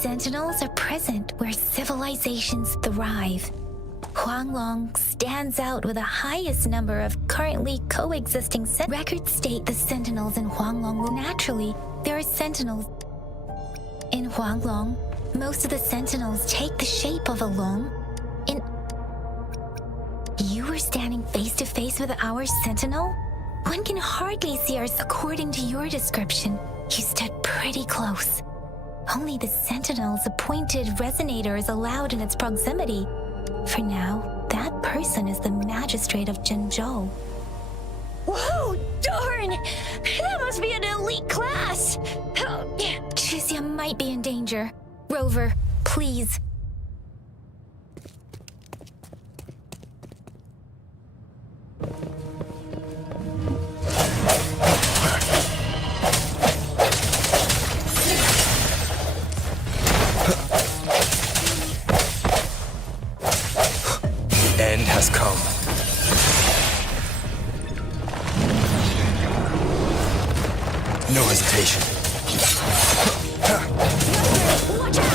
Sentinels are present where civilizations thrive. Huanglong stands out with the highest number of currently coexisting records state the Sentinels in Huanglong will naturally. There are Sentinels in Huanglong. Most of the Sentinels take the shape of a long. You were standing face to face with our Sentinel? One can hardly see us according to your description. You stood pretty close. Only the Sentinel's appointed resonator is allowed in its proximity. For now, that person is the magistrate of Zhenzhou. Whoa, darn! That must be an elite class! Chixia might be in danger. Rover, please. End has come. No hesitation. Watch out!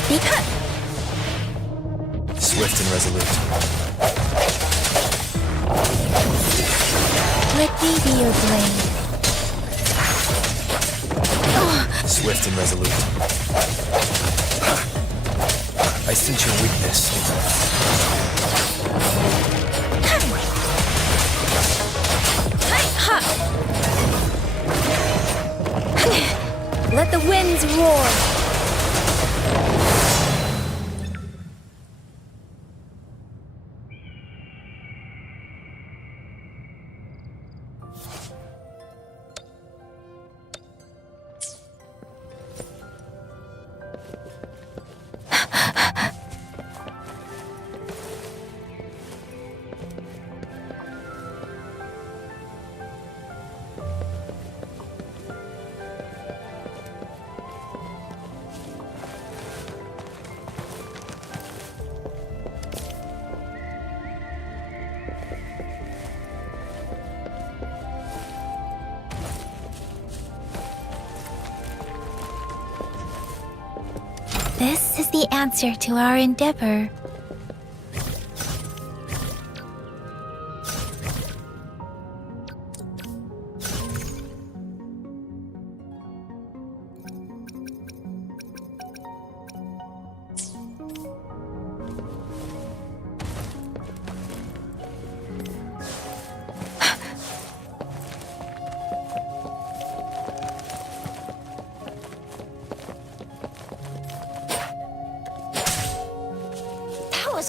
Speak up. Swift and resolute. Let me be your blade. Swift and resolute. I sense your weakness. Let the winds roar. This is the answer to our endeavor.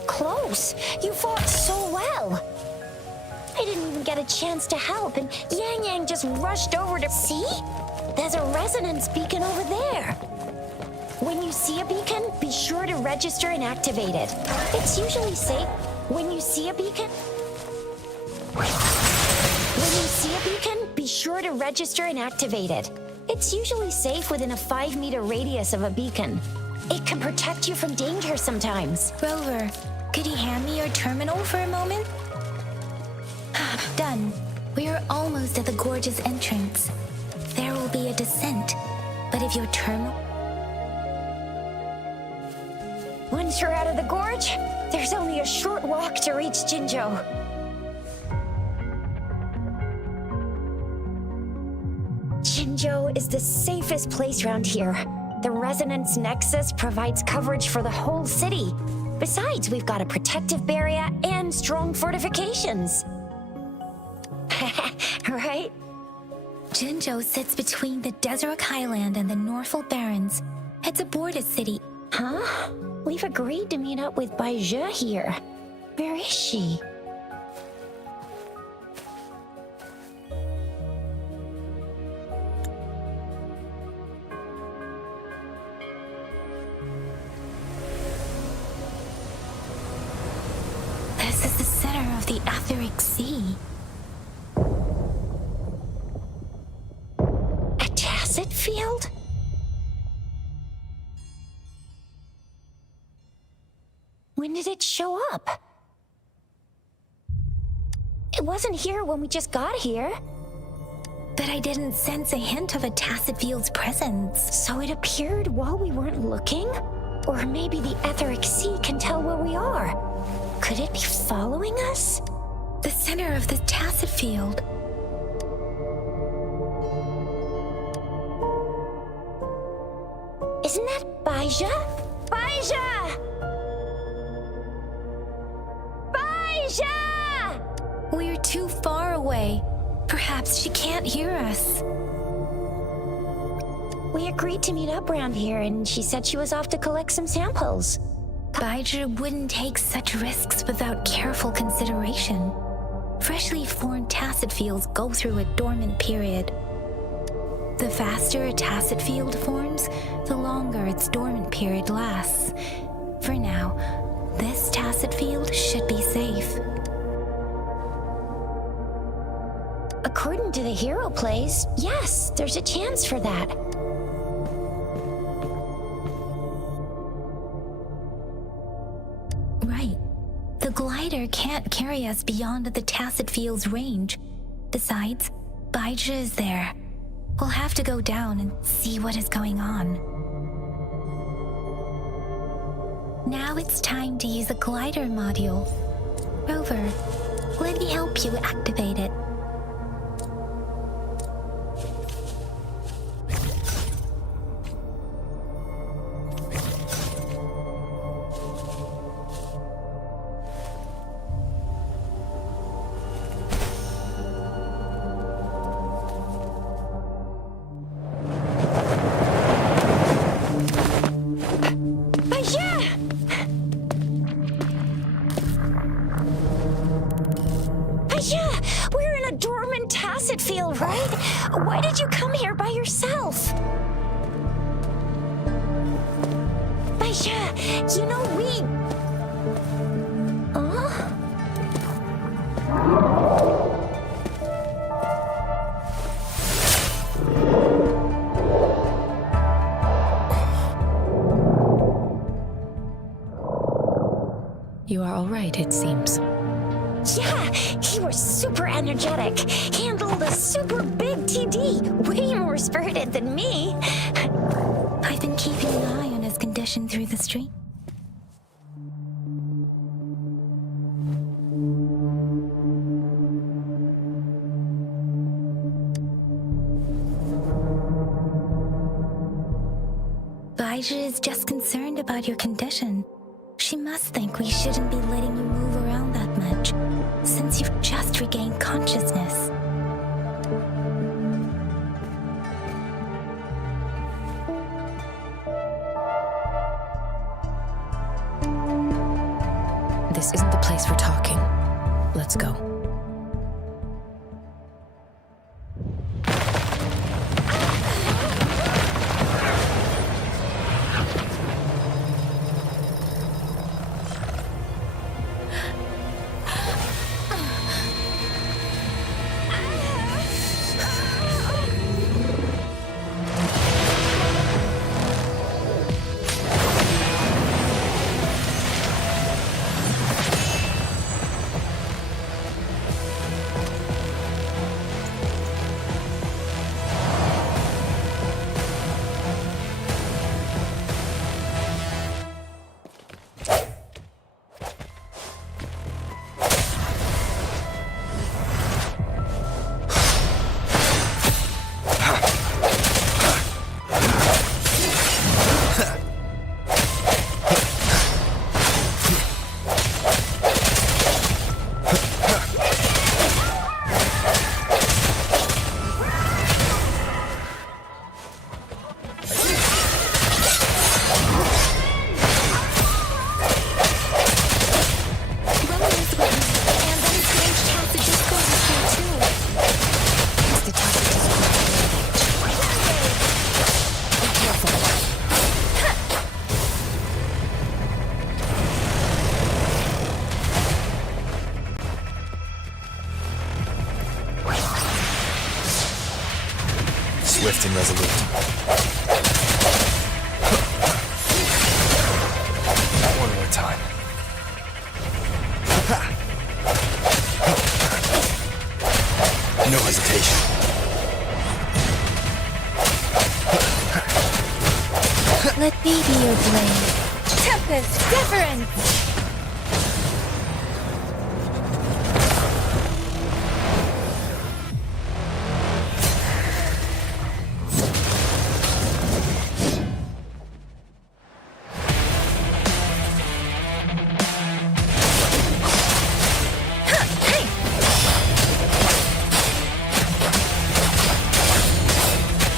Close. You fought so well. I didn't even get a chance to help, and Yang Yang just rushed over to... See? There's a resonance beacon over there. When you see a beacon, be sure to register and activate it. It's usually safe. When you see a beacon, be sure to register and activate it. It's usually safe within a 5-meter radius of a beacon. It can protect you from danger sometimes. Rover, could you hand me your terminal for a moment? Done. We are almost at the gorge's entrance. There will be a descent, but if your terminal... Once you're out of the gorge, there's only a short walk to reach Zhenzhou. Zhenzhou is the safest place around here. The Resonance Nexus provides coverage for the whole city. Besides, we've got a protective barrier and strong fortifications. Right? Zhenzhou sits between the Desert Highland and the Norfolk Barrens. It's a border city. Huh? We've agreed to meet up with Baizhe here. Where is she? This is the center of the Etheric Sea. A tacit field? When did it show up? It wasn't here when we just got here. But I didn't sense a hint of a tacit field's presence. So it appeared while we weren't looking? Or maybe the etheric sea can tell where we are. Could it be following us? The center of the tacit field. Isn't that Baija? Baija! Baija! We're too far away. Perhaps she can't hear us. We agreed to meet up around here, and she said she was off to collect some samples. Baija wouldn't take such risks without careful consideration. Freshly formed tacit fields go through a dormant period. The faster a tacit field forms, the longer its dormant period lasts. For now, this tacit field should be safe. According to the hero plays, yes, there's a chance for that. Right. The glider can't carry us beyond the tacit field's range. Besides, Baija is there. We'll have to go down and see what is going on. Now it's time to use a glider module. Rover, let me help you activate it. We're in a dormant tacit field, right? Why did you come here by yourself? Baija, you know we... You are all right, it seems. Yeah, he was super energetic. Handled a super big TD. Way more spirited than me. I've been keeping an eye on his condition through the stream. Baija is just concerned about your condition. She must think we shouldn't be letting you move around that much, since you've just regained consciousness. This isn't the place for talking. Let's go. Swift and resolute. One more time. Let me be your blade. Tempest Deference!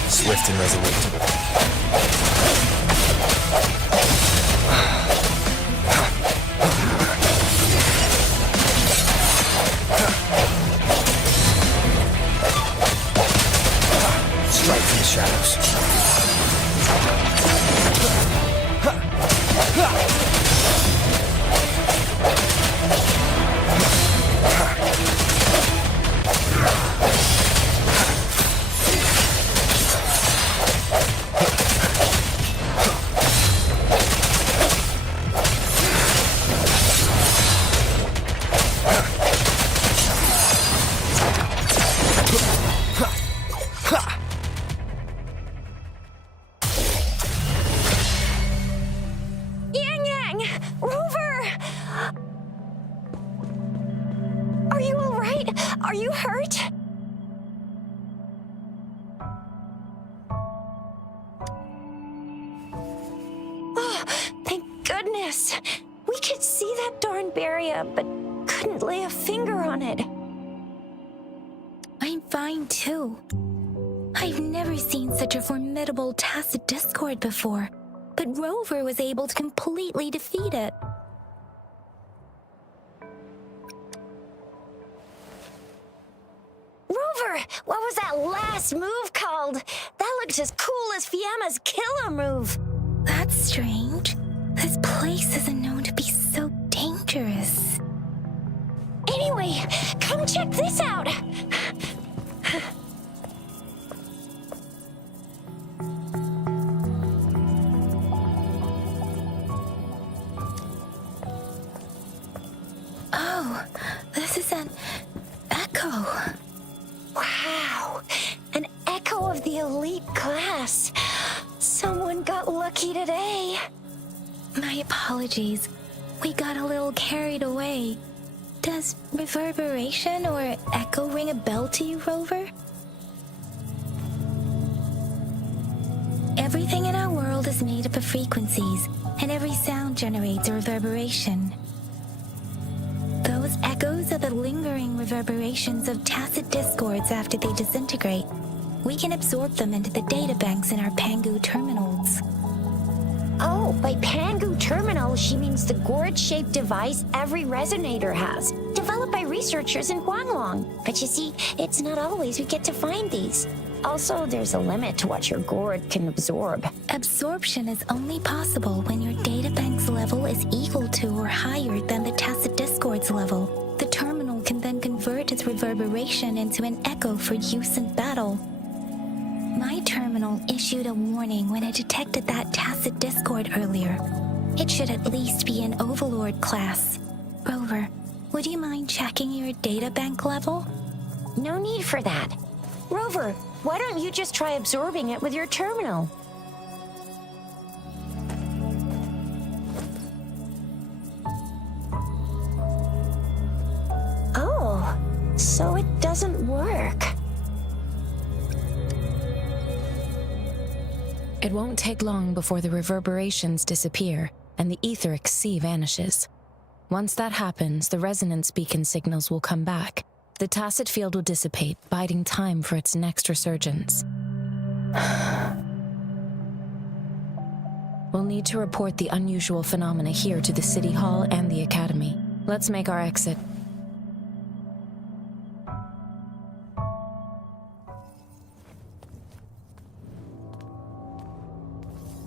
Swift and resolute. Strike from the shadows. Yang Yang! Rover! Are you alright? Are you hurt? Oh, thank goodness. We could see that darn barrier, but couldn't lay a finger on it. I'm fine too. I've never seen such a formidable tacit discord before, but Rover was able to completely defeat it. Rover, what was that last move called? That looked as cool as Fiamma's killer move. That's strange. This place isn't known to be so dangerous. Anyway, come check this out. Oh, this is an echo. Wow, an echo of the elite class. Someone got lucky today. My apologies. We got a little carried away. Does reverberation or echo ring a bell to you, Rover? Everything in our world is made up of frequencies, and every sound generates a reverberation. Those echoes are the lingering reverberations of tacit discords after they disintegrate. We can absorb them into the databanks in our Pangu terminals. Oh, by Pangu terminal, she means the gourd-shaped device every resonator has, developed by researchers in Huanglong. But you see, it's not always we get to find these. Also, there's a limit to what your gourd can absorb. Absorption is only possible when your databank's level is equal to or higher than the tacit discord's level. The terminal can then convert its reverberation into an echo for use in battle. My terminal issued a warning when it detected that tacit discord earlier. It should at least be an Overlord class. Rover, would you mind checking your databank level? No need for that. Rover, why don't you just try absorbing it with your terminal? Oh, so it doesn't work. It won't take long before the reverberations disappear and the etheric sea vanishes. Once that happens, the resonance beacon signals will come back. The tacit field will dissipate, biding time for its next resurgence. We'll need to report the unusual phenomena here to the City Hall and the Academy. Let's make our exit.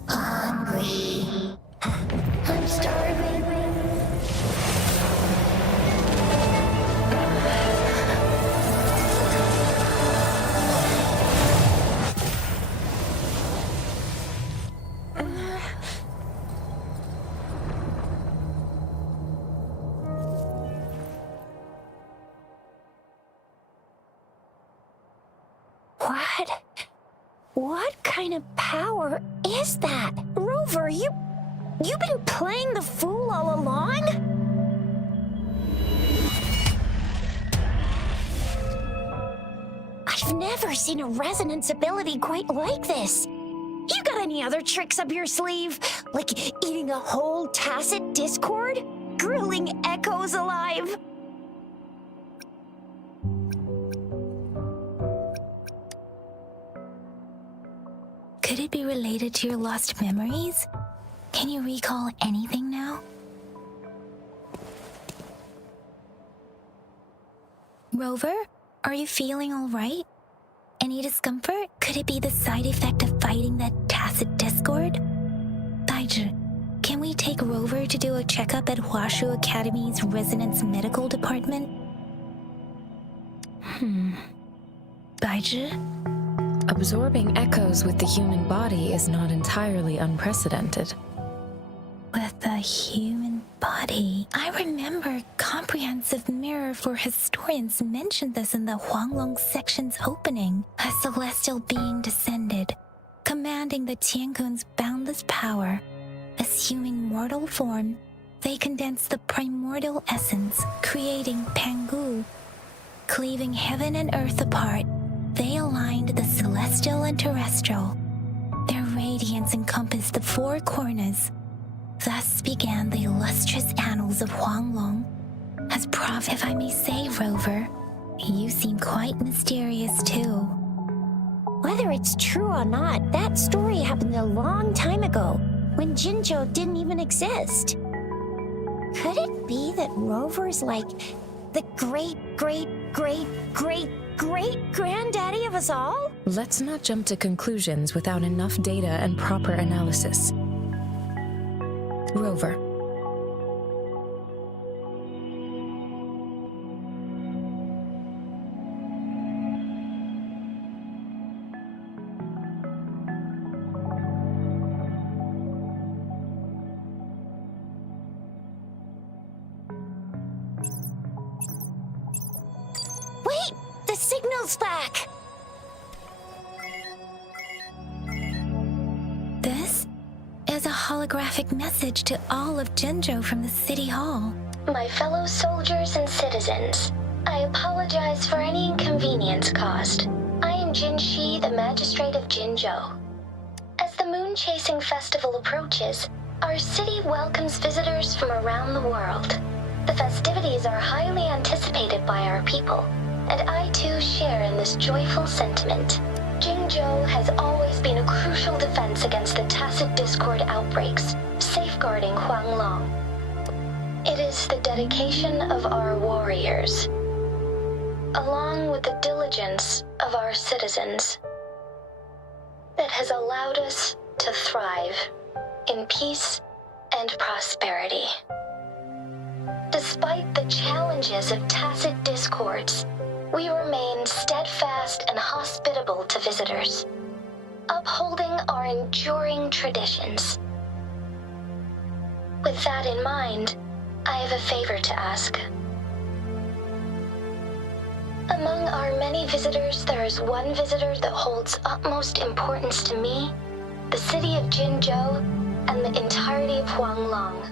Hungry. I'm starving. What kind of power is that? Rover! You've been playing the fool all along? I've never seen a resonance ability quite like this. You got any other tricks up your sleeve? Like eating a whole tacit discord? Grilling echoes alive? Could it be related to your lost memories? Can you recall anything now? Rover, are you feeling all right? Any discomfort? Could it be the side effect of fighting that tacit discord? Baizhi, can we take Rover to do a checkup at Huashu Academy's Resonance Medical Department? Baizhi? Absorbing echoes with the human body is not entirely unprecedented. With the human body. I remember Comprehensive Mirror for Historians mentioned this in the Huanglong section's opening. A celestial being descended, commanding the Tiankun's boundless power. Assuming mortal form, they condensed the primordial essence, creating Pangu. Cleaving heaven and earth apart, they aligned the celestial and terrestrial. Their radiance encompassed the four corners. Thus began the illustrious annals of Huanglong. As Prof, if I may say, Rover, you seem quite mysterious too. Whether it's true or not, that story happened a long time ago, when Jinzhou didn't even exist. Could it be that Rover's like the great-great-great-great-great-granddaddy of us all? Let's not jump to conclusions without enough data and proper analysis. Rover. Wait! The signal's back! This is a holographic message to all of Jinzhou from the City Hall. My fellow soldiers and citizens, I apologize for any inconvenience caused. I am Jin Shi, the Magistrate of Jinzhou. As the Moon Chasing Festival approaches, our city welcomes visitors from around the world. The festivities are highly anticipated by our people, and I too share in this joyful sentiment. Jinzhou has always been a crucial defense against the tacit discord outbreaks, safeguarding Huanglong. It is the dedication of our warriors, along with the diligence of our citizens, that has allowed us to thrive in peace and prosperity. Despite the challenges of tacit discords, we remain steadfast and hospitable to visitors, upholding our enduring traditions. With that in mind, I have a favor to ask. Among our many visitors, there is one visitor that holds utmost importance to me, the city of Jinzhou, and the entirety of Huanglong.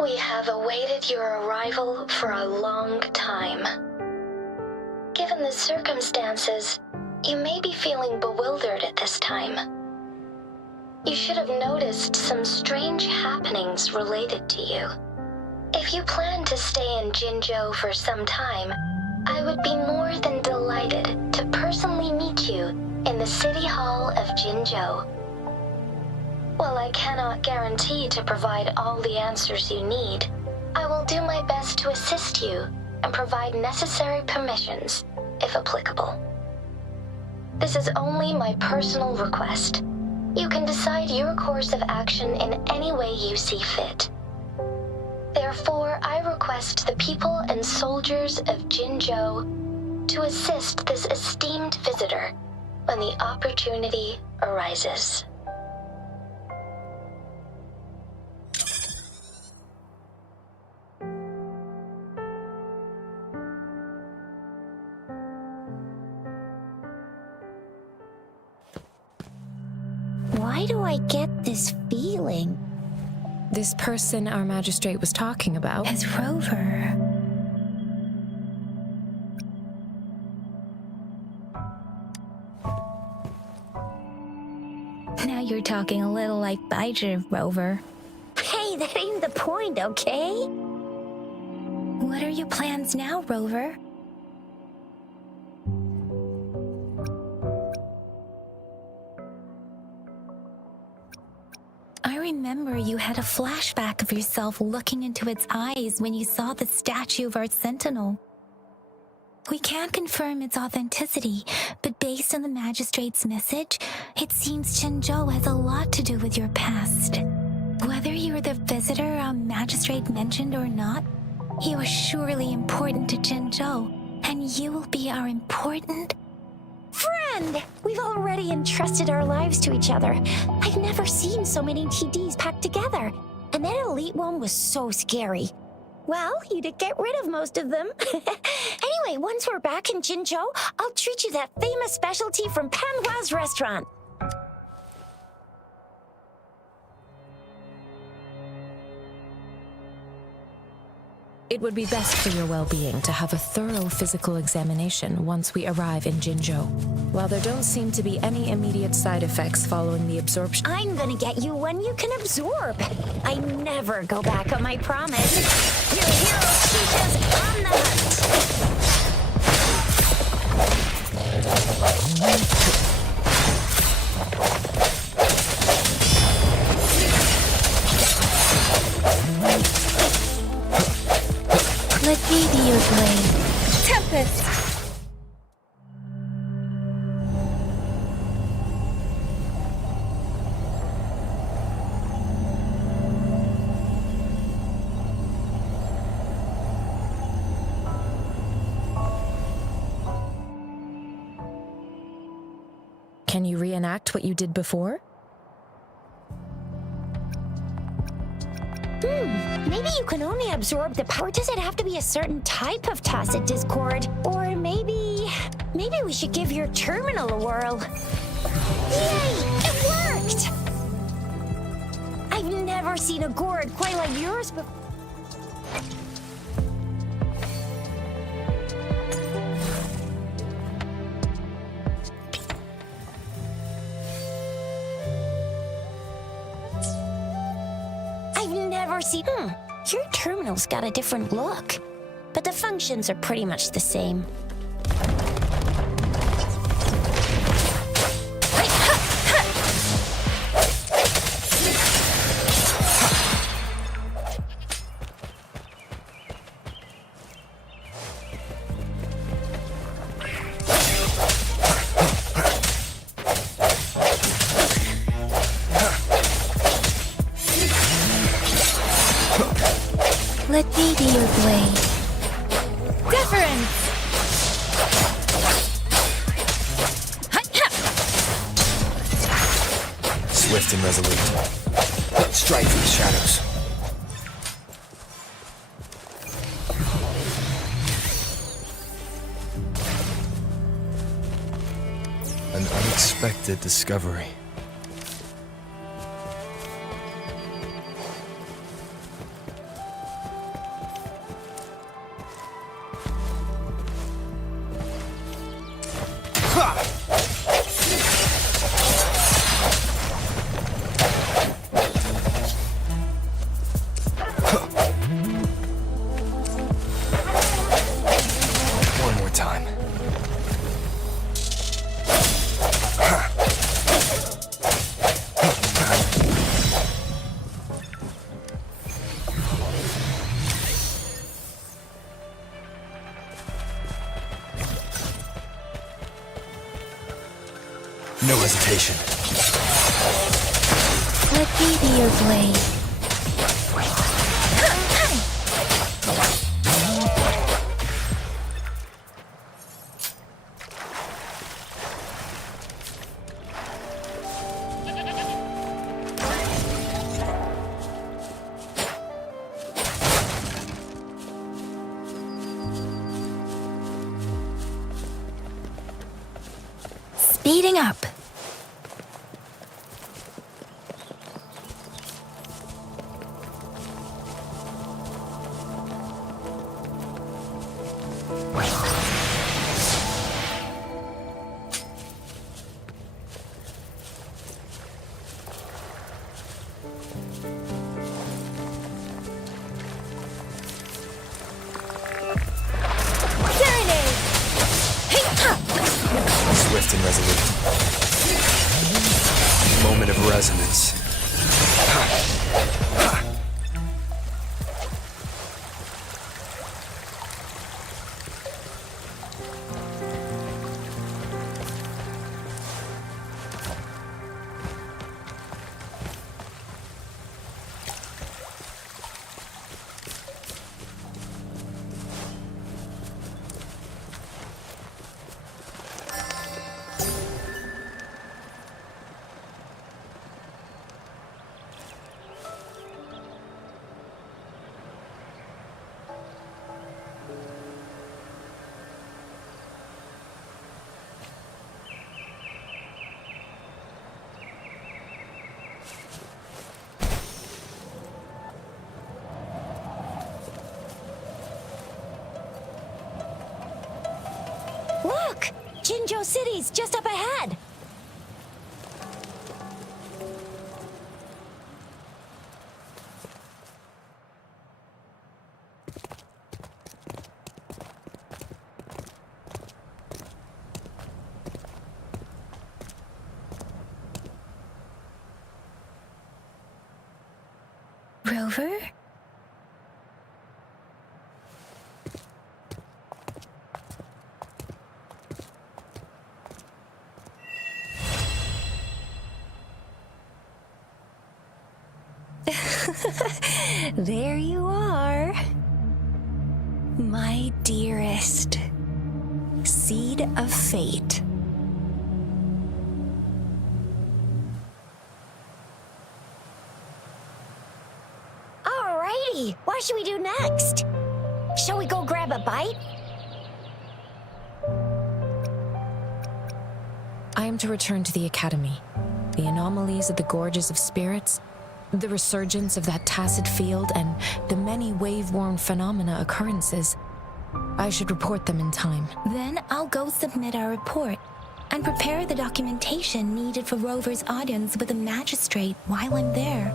We have awaited your arrival for a long time. Given the circumstances, you may be feeling bewildered at this time. You should have noticed some strange happenings related to you. If you plan to stay in Jinzhou for some time, I would be more than delighted to personally meet you in the City Hall of Jinzhou. While I cannot guarantee to provide all the answers you need, I will do my best to assist you and provide necessary permissions, if applicable. This is only my personal request. You can decide your course of action in any way you see fit. Therefore, I request the people and soldiers of Jinzhou to assist this esteemed visitor when the opportunity arises. why do I get this feeling? This person our magistrate was talking about. As Rover. Now you're talking a little like Bijah, Rover. Hey, that ain't the point, okay? What are your plans now, Rover? I remember you had a flashback of yourself looking into its eyes when you saw the statue of our sentinel. We can't confirm its authenticity, but based on the magistrate's message, it seems Jinzhou has a lot to do with your past. Whether you were the visitor our magistrate mentioned or not, you are surely important to Jinzhou, and you will be our important Friend! We've already entrusted our lives to each other. I've never seen so many TDs packed together. And that elite one was so scary. Well, you did get rid of most of them. Anyway, once we're back in Jinzhou, I'll treat you that famous specialty from Panhua's restaurant. It would be best for your well-being to have a thorough physical examination once we arrive in Jinzhou. While there don't seem to be any immediate side effects following the absorption... I'm gonna get you one you can absorb. I never go back on my promise. Your hero teaches on the hunt. Let me be your blade. Tempest! Can you reenact what you did before? Maybe you can only absorb the power. Does it have to be a certain type of tacit discord? Or maybe we should give your terminal a whirl. Yay! It worked! I've never seen a gourd quite like yours before. Your terminal's got a different look, but the functions are pretty much the same. Let me be your blade. Deference! Swift and resolute. Strike through the shadows. An unexpected discovery. One more time. No hesitation. Let me be your blade. Speeding up. resolute. Moment of resonance. Look! Jinzhou City's just up ahead! Rover? There you are. My dearest. Seed of fate. Alrighty, what should we do next? Shall we go grab a bite? I am to return to the Academy. The anomalies of the Gorges of Spirits, the resurgence of that tacit field, and the many wave-worn phenomena occurrences. I should report them in time. Then I'll go submit our report and prepare the documentation needed for Rover's audience with the magistrate while I'm there.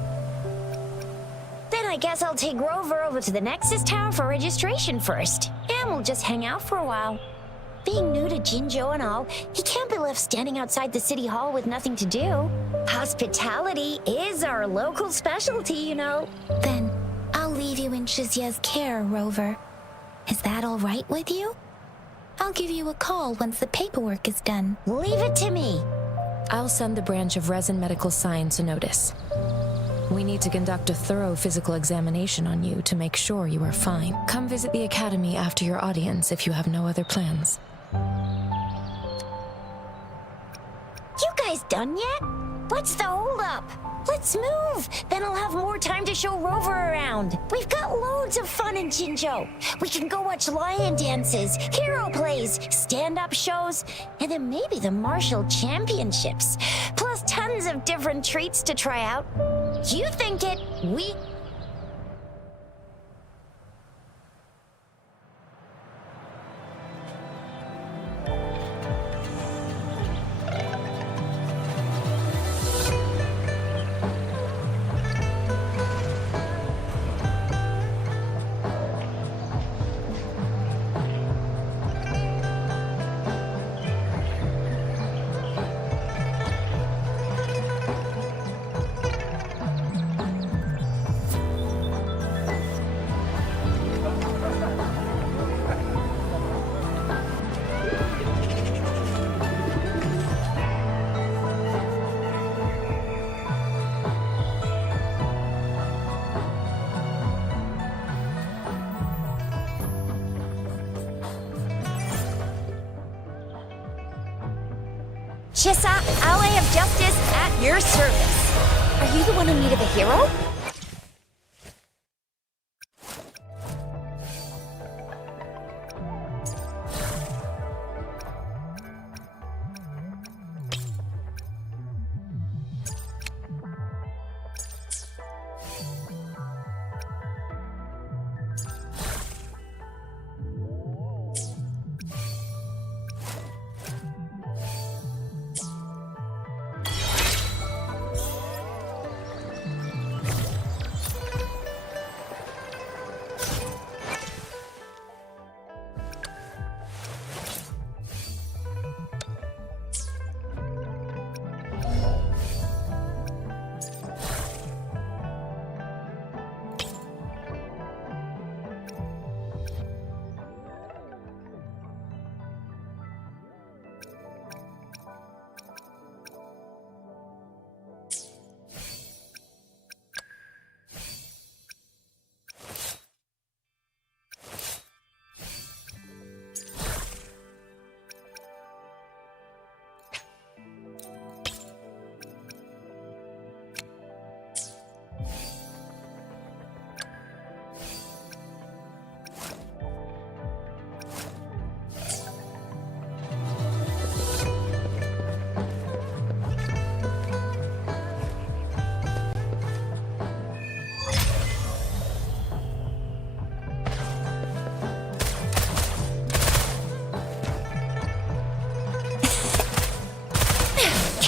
Then I guess I'll take Rover over to the Nexus Tower for registration first, and we'll just hang out for a while. Being new to Jinzhou and all, he can't be left standing outside the city hall with nothing to do. Hospitality is our local specialty, you know. Then I'll leave you in Shizye's care, Rover. Is that all right with you? I'll give you a call once the paperwork is done. Leave it to me. I'll send the branch of Resin Medical Science a notice. We need to conduct a thorough physical examination on you to make sure you are fine. Come visit the Academy after your audience if you have no other plans. You guys done yet? What's the holdup? Let's move. Then I'll have more time to show Rover around. We've got loads of fun in Jinzhou. We can go watch lion dances, hero plays, stand-up shows, and then maybe the martial championships. Plus tons of different treats to try out. You think it, we... Chissa, ally of justice, at your service. Are you the one in need of a hero?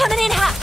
coming in hot!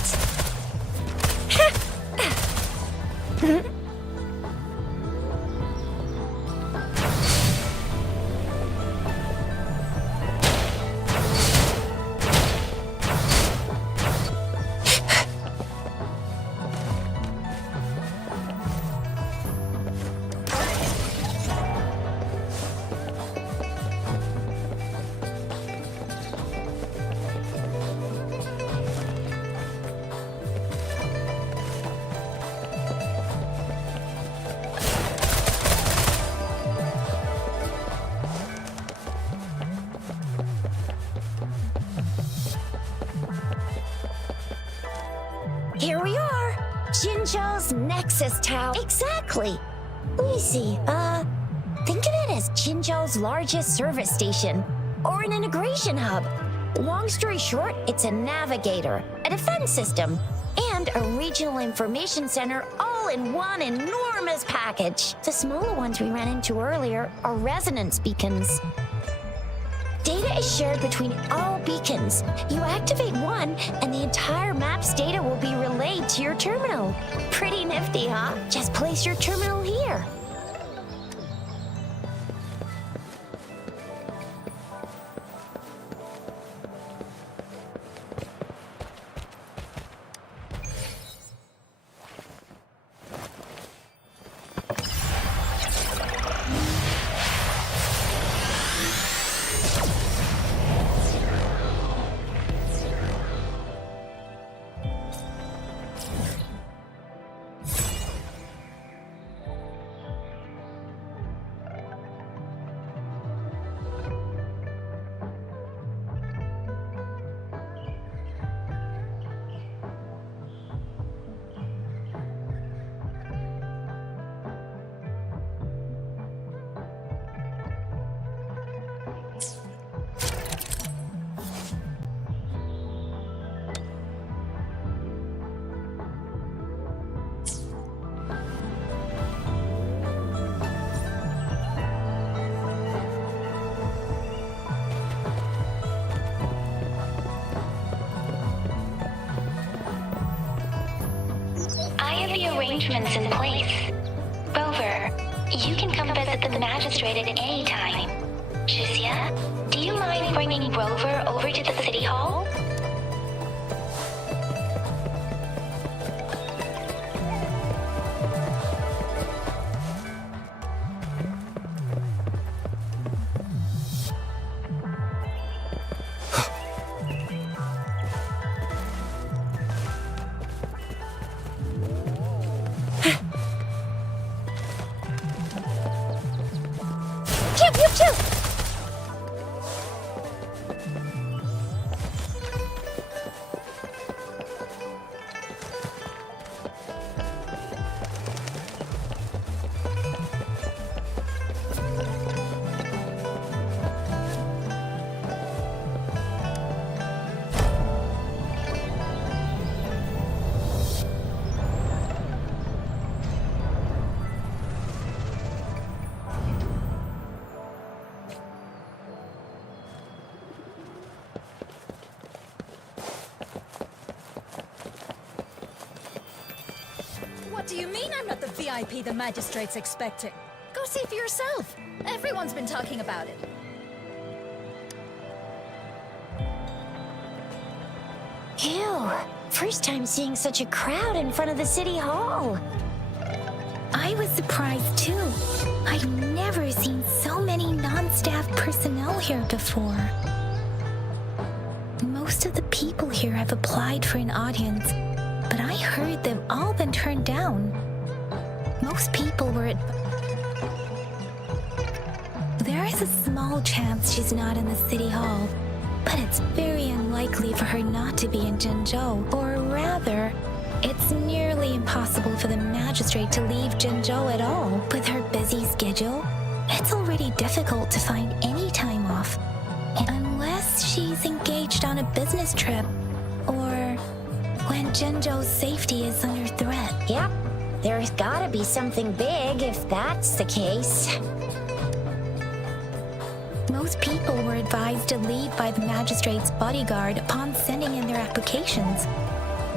Here we are! Jinzhou's Nexus Tower. Exactly! Let me see, think of it as Jinzhou's largest service station, or an integration hub. Long story short, it's a navigator, a defense system, and a regional information center all in one enormous package. The smaller ones we ran into earlier are resonance beacons. Data is shared between all beacons. You activate one, and the entire map's data will be relayed to your terminal. Pretty nifty, huh? Just place your terminal here. The arrangements in place. Rover, you can come visit the magistrate at any time. Jizya, do you mind bringing Rover over to the city hall? What do you mean I'm not the VIP the magistrate's expecting? Go see for yourself. Everyone's been talking about it. Ew, first time seeing such a crowd in front of the city hall. I was surprised too. I've never seen so many non-staff personnel here before. Most of the people here have applied for an audience, but I heard they've all been turned down. Most people were There is a small chance she's not in the city hall, but it's very unlikely for her not to be in Jinzhou. Or rather, it's nearly impossible for the magistrate to leave Jinzhou at all. With her busy schedule, it's already difficult to find any time off. Unless she's engaged on a business trip, or when Jinzhou's safety is under threat. Yep, there's gotta be something big if that's the case. Most people were advised to leave by the magistrate's bodyguard upon sending in their applications.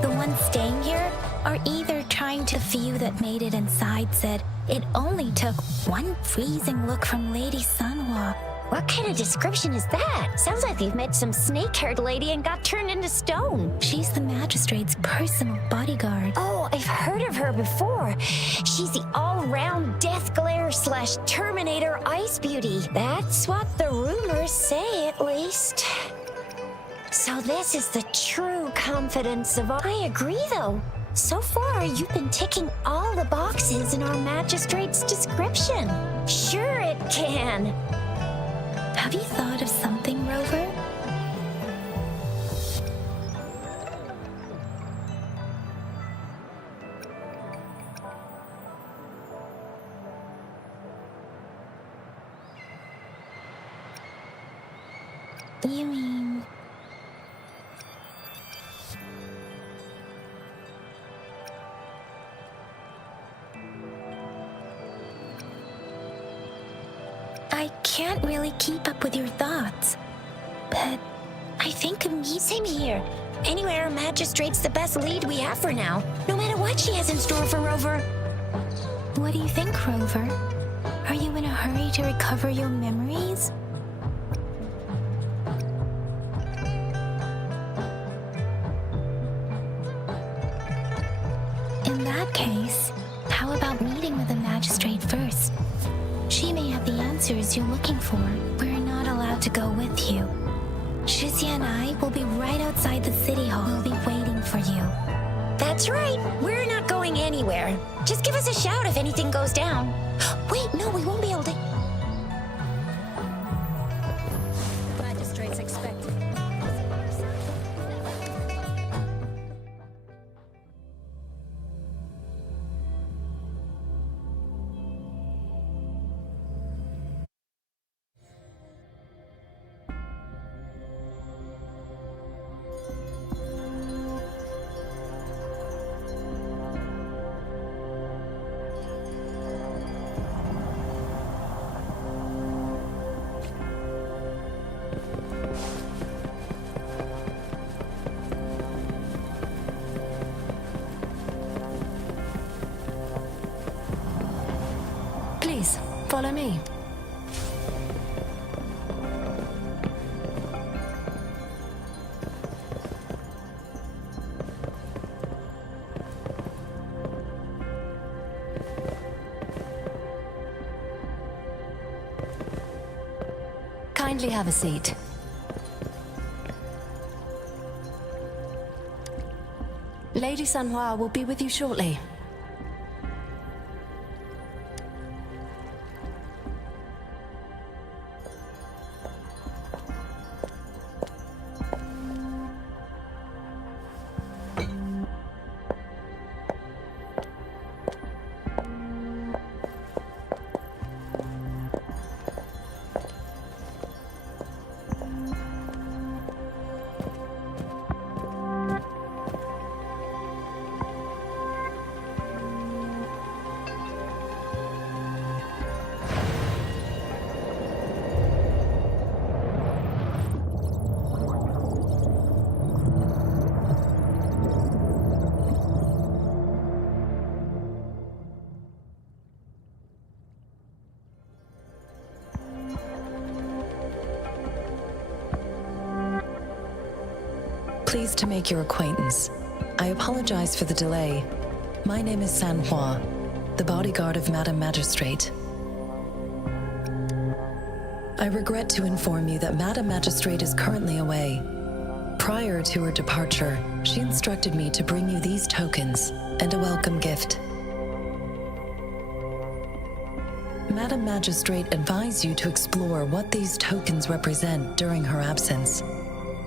The ones staying here are either trying to few that made it inside said it only took one freezing look from Lady Sunhwa. What kind of description is that? Sounds like they've met some snake-haired lady and got turned into stone. She's the magistrate's personal bodyguard. Oh, I've heard of her before. She's the all-round death glare / Terminator ice beauty. That's what the rumors say, at least. So this is the true confidence of all. I agree, though. So far, you've been ticking all the boxes in our magistrate's description. Sure it can. Have you thought of something, Rover? You mean... I can't really keep up with your thoughts, but I think of me. Same here. Anyway, our magistrate's the best lead we have for now, no matter what she has in store for Rover. What do you think, Rover? Are you in a hurry to recover your memories? In that case, how about meeting with the magistrate first? She may have the answers you're looking for. We're not allowed to go with you. Shizia and I will be right outside the city hall. We'll be waiting for you. That's right. We're not going anywhere. Just give us a shout if anything goes down. Wait, no, we won't be able to. The magistrate's expected. Please, follow me. Kindly have a seat. Lady Sunhwa will be with you shortly. Pleased to make your acquaintance. I apologize for the delay. My name is Sanhua, the bodyguard of Madam Magistrate. I regret to inform you that Madam Magistrate is currently away. Prior to her departure, she instructed me to bring you these tokens and a welcome gift. Madam Magistrate advised you to explore what these tokens represent during her absence.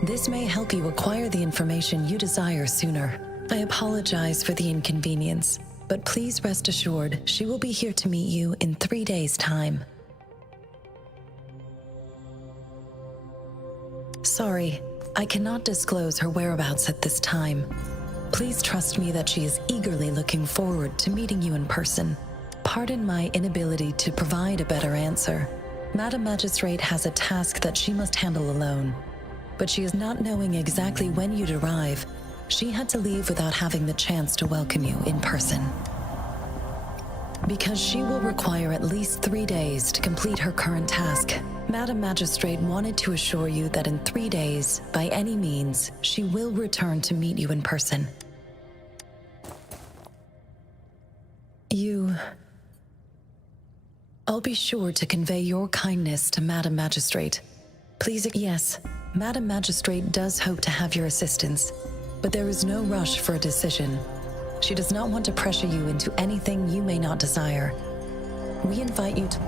This may help you acquire the information you desire sooner. I apologize for the inconvenience, but please rest assured she will be here to meet you in 3 days' time. Sorry, I cannot disclose her whereabouts at this time. Please trust me that she is eagerly looking forward to meeting you in person. Pardon my inability to provide a better answer. Madam Magistrate has a task that she must handle alone, but she is not knowing exactly when you'd arrive. she had to leave without having the chance to welcome you in person. Because she will require at least 3 days to complete her current task, Madam Magistrate wanted to assure you that in 3 days, by any means, she will return to meet you in person. I'll be sure to convey your kindness to Madam Magistrate. Please, yes, Madam Magistrate does hope to have your assistance, but there is no rush for a decision. She does not want to pressure you into anything you may not desire. We invite you to...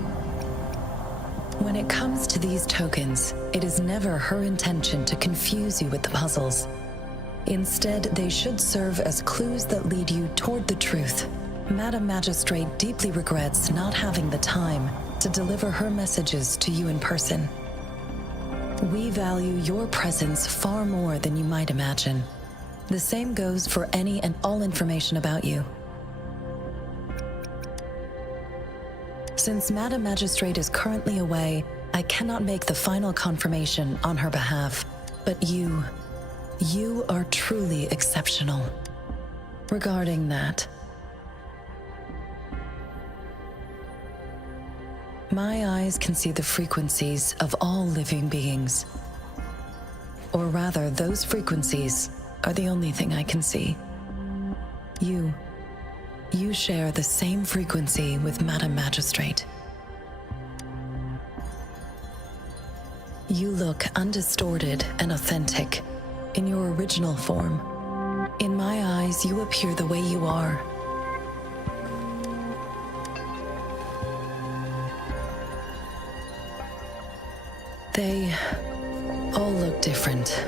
When it comes to these tokens, it is never her intention to confuse you with the puzzles. Instead, they should serve as clues that lead you toward the truth. Madam Magistrate deeply regrets not having the time to deliver her messages to you in person. We value your presence far more than you might imagine. The same goes for any and all information about you. Since Madam Magistrate is currently away, I cannot make the final confirmation on her behalf, but you are truly exceptional. Regarding that, my eyes can see the frequencies of all living beings. Or rather, those frequencies are the only thing I can see. You share the same frequency with Madam Magistrate. You look undistorted and authentic in your original form. In my eyes, you appear the way you are. They all look different.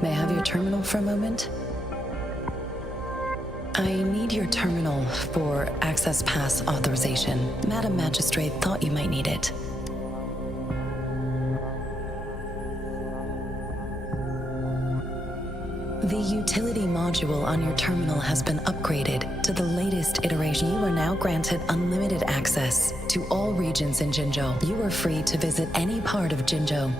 May I have your terminal for a moment? I need your terminal for access pass authorization. Madam Magistrate thought you might need it. The utility module on your terminal has been upgraded to the latest iteration. You are now granted unlimited access to all regions in Jinzhou. You are free to visit any part of Jinzhou.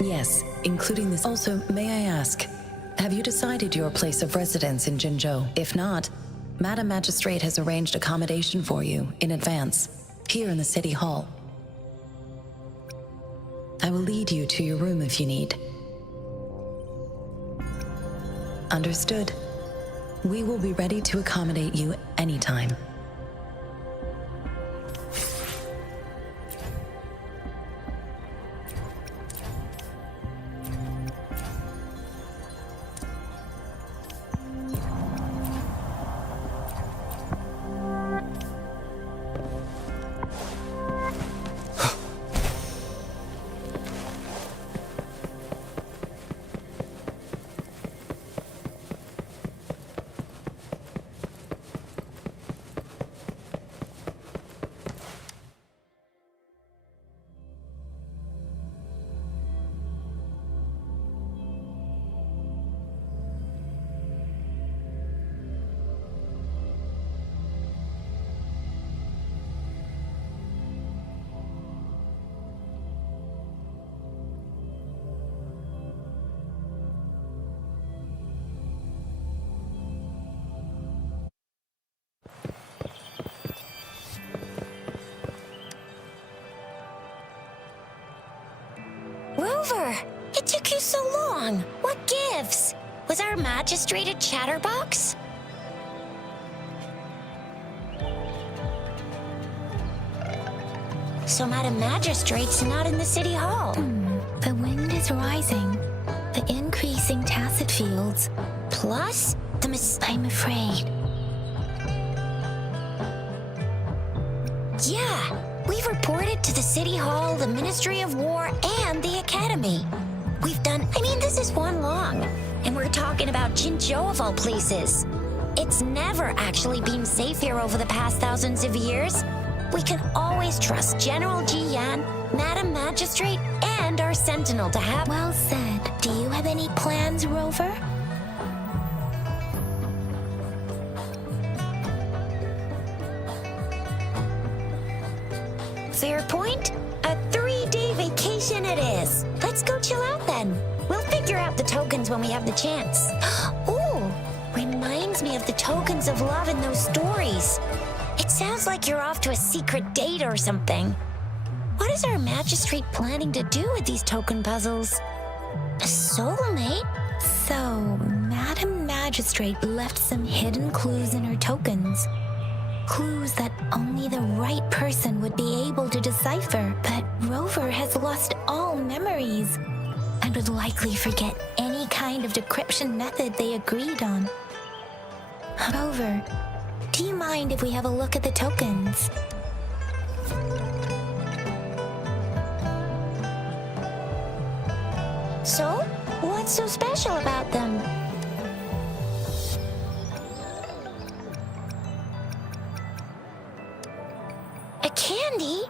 Yes, including this. Also, may I ask, have you decided your place of residence in Jinzhou? If not, Madam Magistrate has arranged accommodation for you in advance, here in the City Hall. I will lead you to your room if you need. Understood. We will be ready to accommodate you anytime. Rover, it took you so long. What gives? Was our magistrate a chatterbox? So Madam Magistrate's not in the City Hall. The wind is rising. The increasing tacit fields. Plus, I'm afraid. Yeah, we've reported to the City Hall, the Ministry of War, and the Academy. This is one long, and we're talking about Jinzhou of all places. It's never actually been safe here over the past thousands of years. We can always trust General Ji Yan, Madam Magistrate, and our Sentinel to have... Well said. Do you have any plans, Rover? Fair point. A 3-day vacation it is. Let's go chill out then. We'll figure out the tokens when we have the chance. Ooh, reminds me of the tokens of love in those stories. It sounds like you're off to a secret date or something. What is our magistrate planning to do with these token puzzles? A soulmate? So, Madam Magistrate left some hidden clues in her tokens. Clues that only the right person would be able to decipher. But Rover has lost all memories and would likely forget any kind of decryption method they agreed on. Rover, do you mind if we have a look at the tokens? So, what's so special about them? A candy?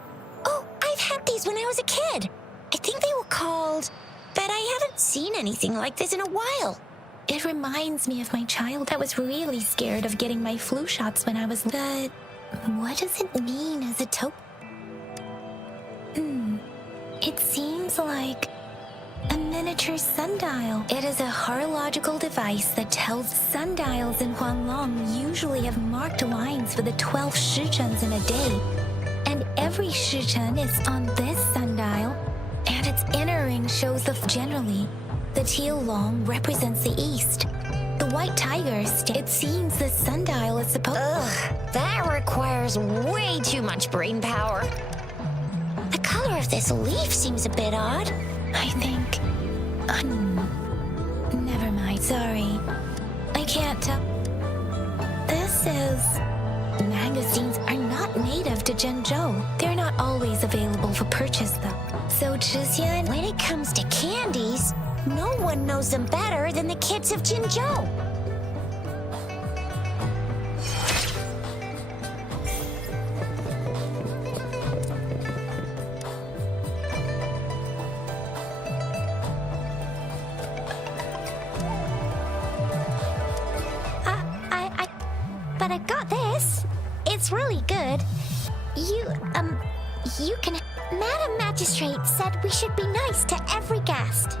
Oh, I've had these when I was a kid. I think they were called... But I haven't seen anything like this in a while. It reminds me of my child. I was really scared of getting my flu shots when I was... But what does it mean as a token? It seems like a miniature sundial. It is a horological device that tells sundials in Huanglong usually have marked lines for the 12 shichens in a day. And every shichen is on this sundial, and its inner ring shows generally. The teal long represents the east. The white tiger, it seems the sundial is supposed... Ugh, that requires way too much brain power. The color of this leaf seems a bit odd. I think... never mind, sorry. I can't tell. This is... Magazines are not native to Zhengzhou. They're not always available for purchase, though. So, Zhixian... When it comes to candies, no one knows them better than the kids of Jinzhou. But I got this. It's really good. You can... Madam Magistrate said we should be nice to every guest.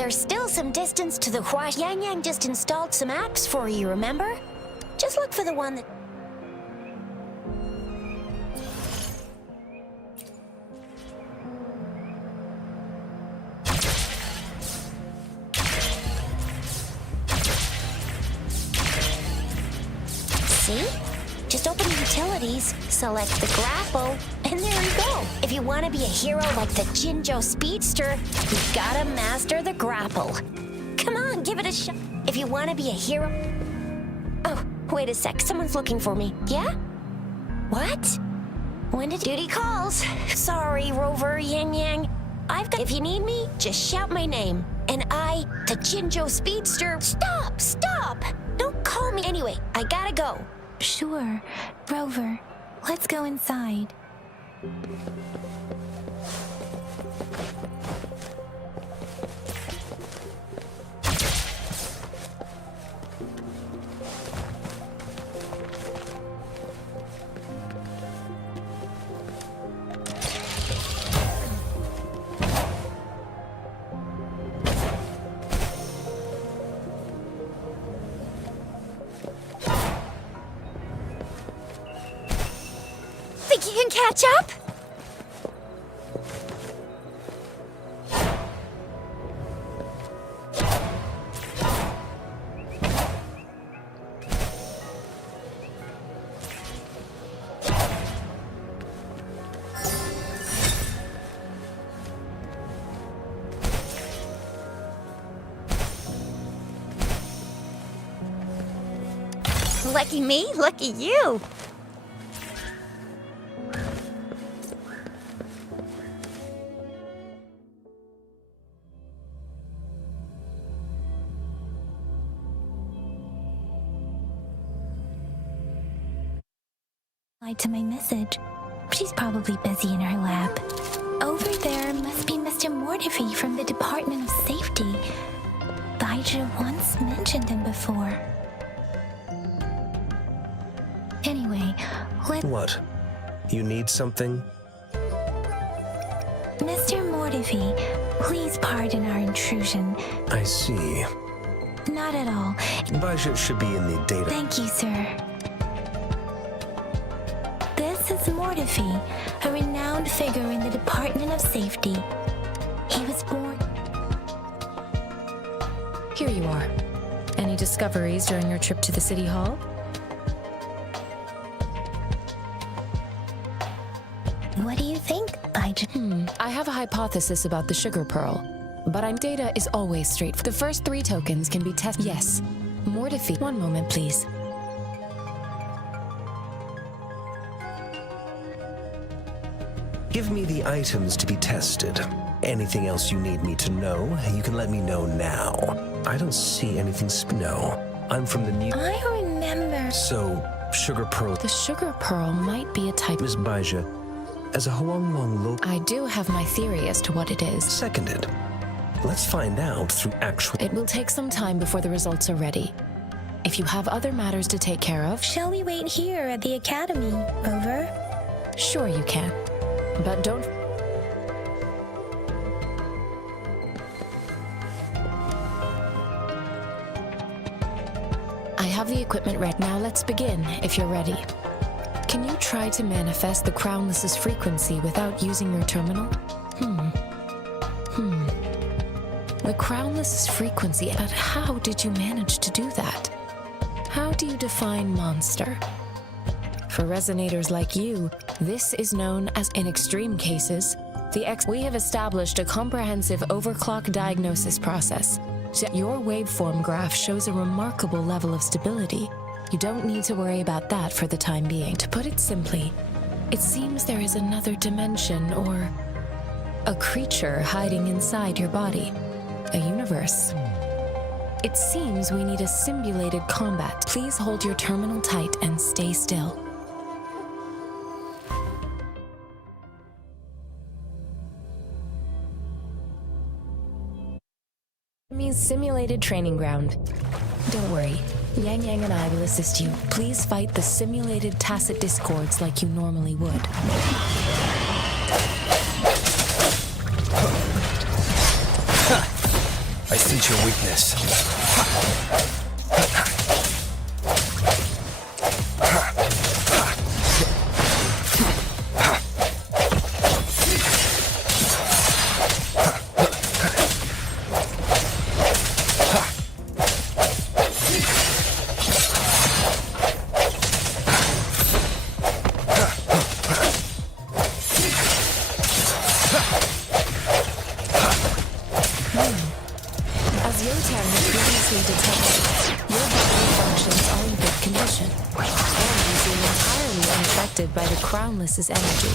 There's still some distance to the Hua. Yang Yang just installed some apps for you, remember? Just look for the one that... See? Just open the utilities, select the grapple, and there you go. If you want to be a hero like the Jinzhou Speedster, you gotta master the grapple. Come on, give it a shot. If you want to be a hero... Oh, wait a sec. Someone's looking for me. Yeah? What? When did duty calls? Sorry, Rover, Yang Yang. If you need me, just shout my name. And I, the Jinzhou Speedster... Stop! Stop! Don't call me. Anyway, I gotta go. Sure. Rover, let's go inside. Think you can catch up? Lucky me, lucky you. To my message. She's probably busy in her lab. Over there must be Mr. Mortifi from the Department of Safety. Baiju once mentioned him before. Anyway, What? You need something? Mr. Mortifi, please pardon our intrusion. I see. Not at all. Budget should be in the data. Thank you, sir. This is Mortifi, a renowned figure in the Department of Safety. He was born... Here you are. Any discoveries during your trip to the City Hall? What do you think, Baiju? I have a hypothesis about the sugar pearl, but data is always straight. The first 3 tokens can be tested. Yes. Mortifi. One moment, please. Give me the items to be tested. Anything else you need me to know, you can let me know now. I don't see anything no. I'm from the new... I remember... So, Sugar Pearl... The sugar pearl might be a type... Miss Baija, as a Huanglong local... I do have my theory as to what it is. Seconded. Let's find out through actual... It will take some time before the results are ready. If you have other matters to take care of... Shall we wait here at the Academy, Rover? Sure you can. But don't... I have the equipment ready. Now let's begin, if you're ready. Can you try to manifest the Crownless's frequency without using your terminal? The Crownless's frequency, but how did you manage to do that? How do you define monster? For resonators like you, this is known as, in extreme cases, we have established a comprehensive overclock diagnosis process. So your waveform graph shows a remarkable level of stability. You don't need to worry about that for the time being. To put it simply, it seems there is another dimension or a creature hiding inside your body, a universe. It seems we need a simulated combat. Please hold your terminal tight and stay still. Means simulated training ground. Don't worry, Yang Yang and I will assist you. Please fight the simulated tacit discords like you normally would. I sense your weakness. As Yotan had previously detected, your bodily functions are in good condition, and you seem entirely unaffected by the Crownless's energy.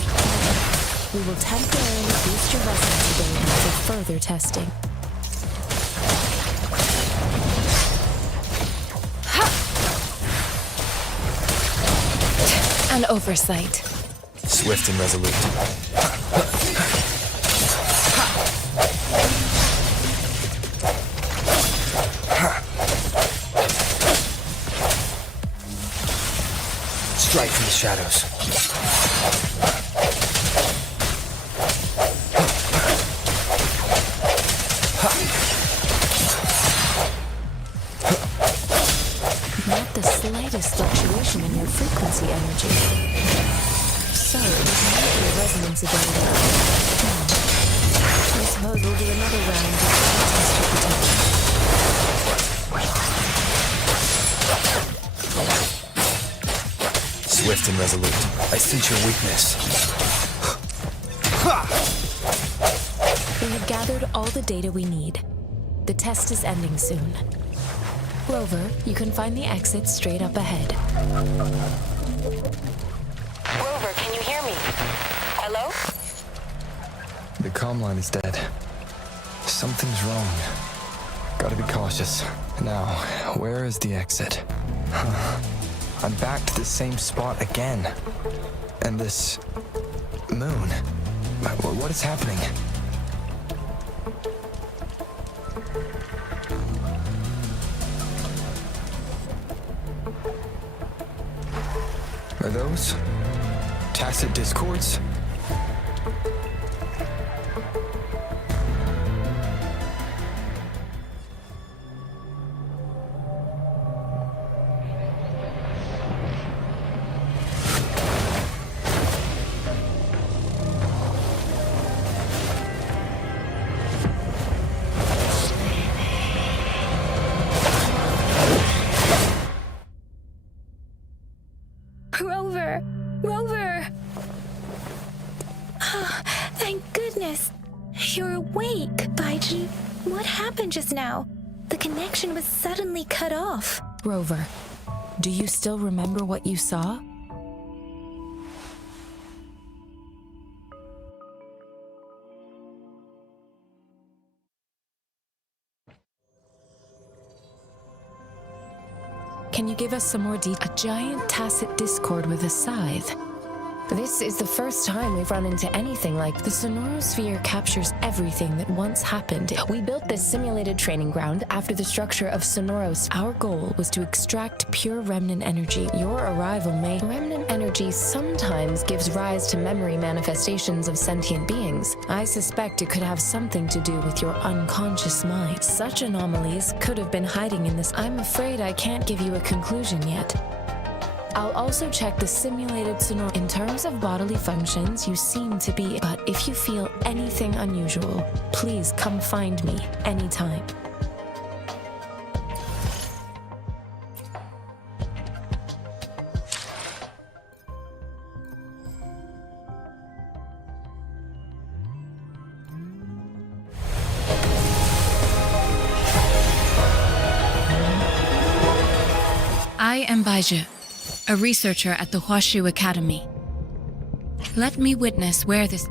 We will temporarily boost your resonance ability for further testing. An oversight. Swift and resolute. Strike from the shadows. Not the slightest fluctuation in your frequency energy. So, it was not your resonance ability. I suppose we'll do another round to test your potential. Swift and resolute. I sense your weakness. We have gathered all the data we need. The test is ending soon. Rover, you can find the exit straight up ahead. Rover, can you hear me? Hello? The comm line is dead. Something's wrong. Gotta be cautious. Now, where is the exit? I'm back to the same spot again. And this... moon. What is happening? Are those tacit discords? Rover! Rover! Oh, thank goodness. You're awake, Baiji. What happened just now? The connection was suddenly cut off. Rover, do you still remember what you saw? Can you give us some more detail? A giant tacit discord with a scythe. This is the first time we've run into anything like the sonorosphere captures everything that once happened. We built this simulated training ground after the structure of Sonoros. Our goal was to extract pure remnant energy. Your arrival may... Remnant energy sometimes gives rise to memory manifestations of sentient beings. I suspect it could have something to do with your unconscious mind. Such anomalies could have been hiding in this. I'm afraid I can't give you a conclusion yet. I'll also check the simulated sonor. In terms of bodily functions, you seem to be, but if you feel anything unusual, please come find me anytime. I am Baiju, a researcher at the Huashu Academy. Let me witness where this...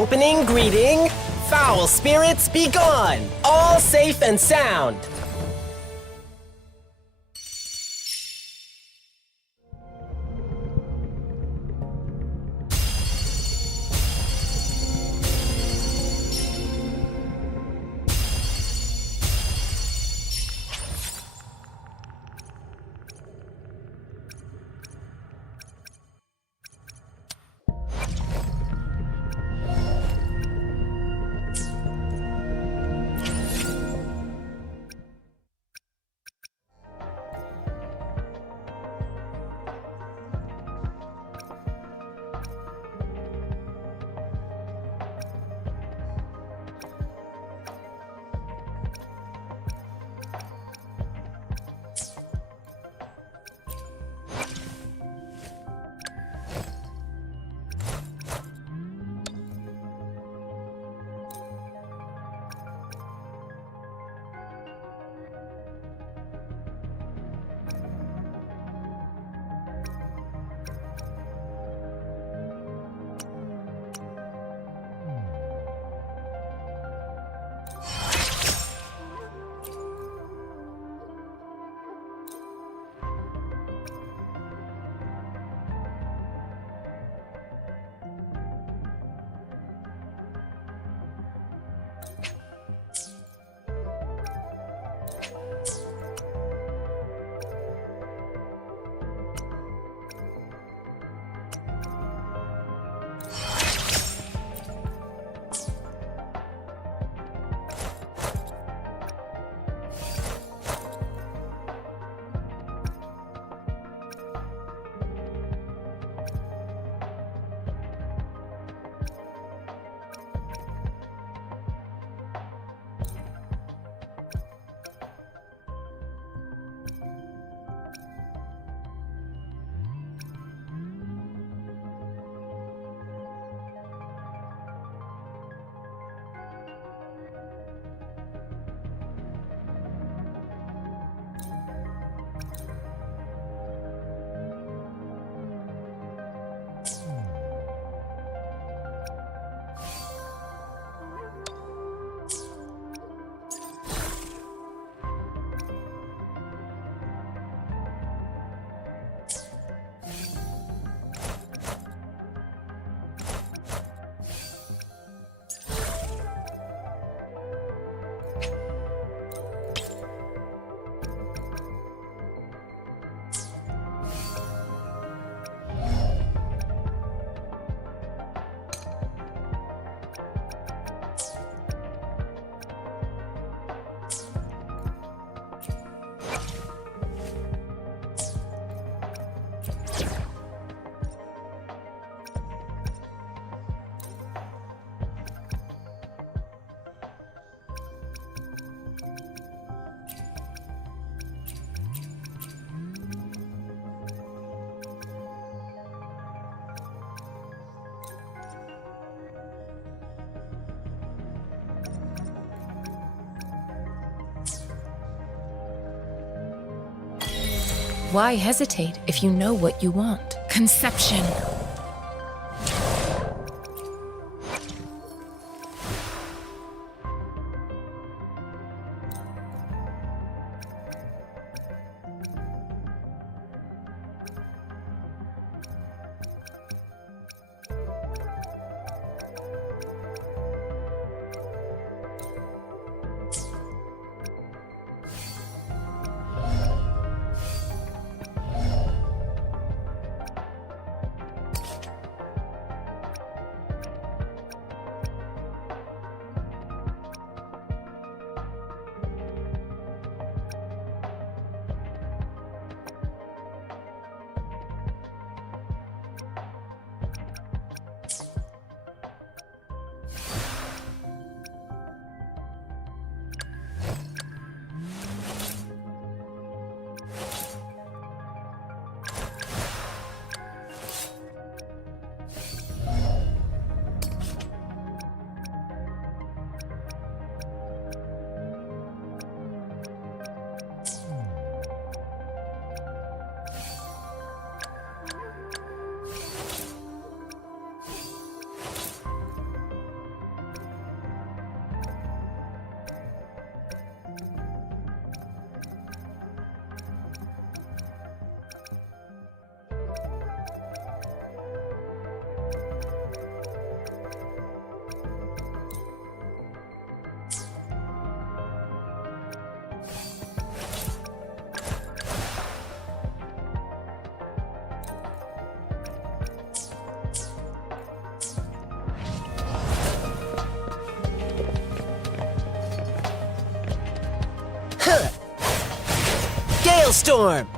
Opening greeting. Foul spirits be gone. All safe and sound. Why hesitate if you know what you want? Conception. hailstorm!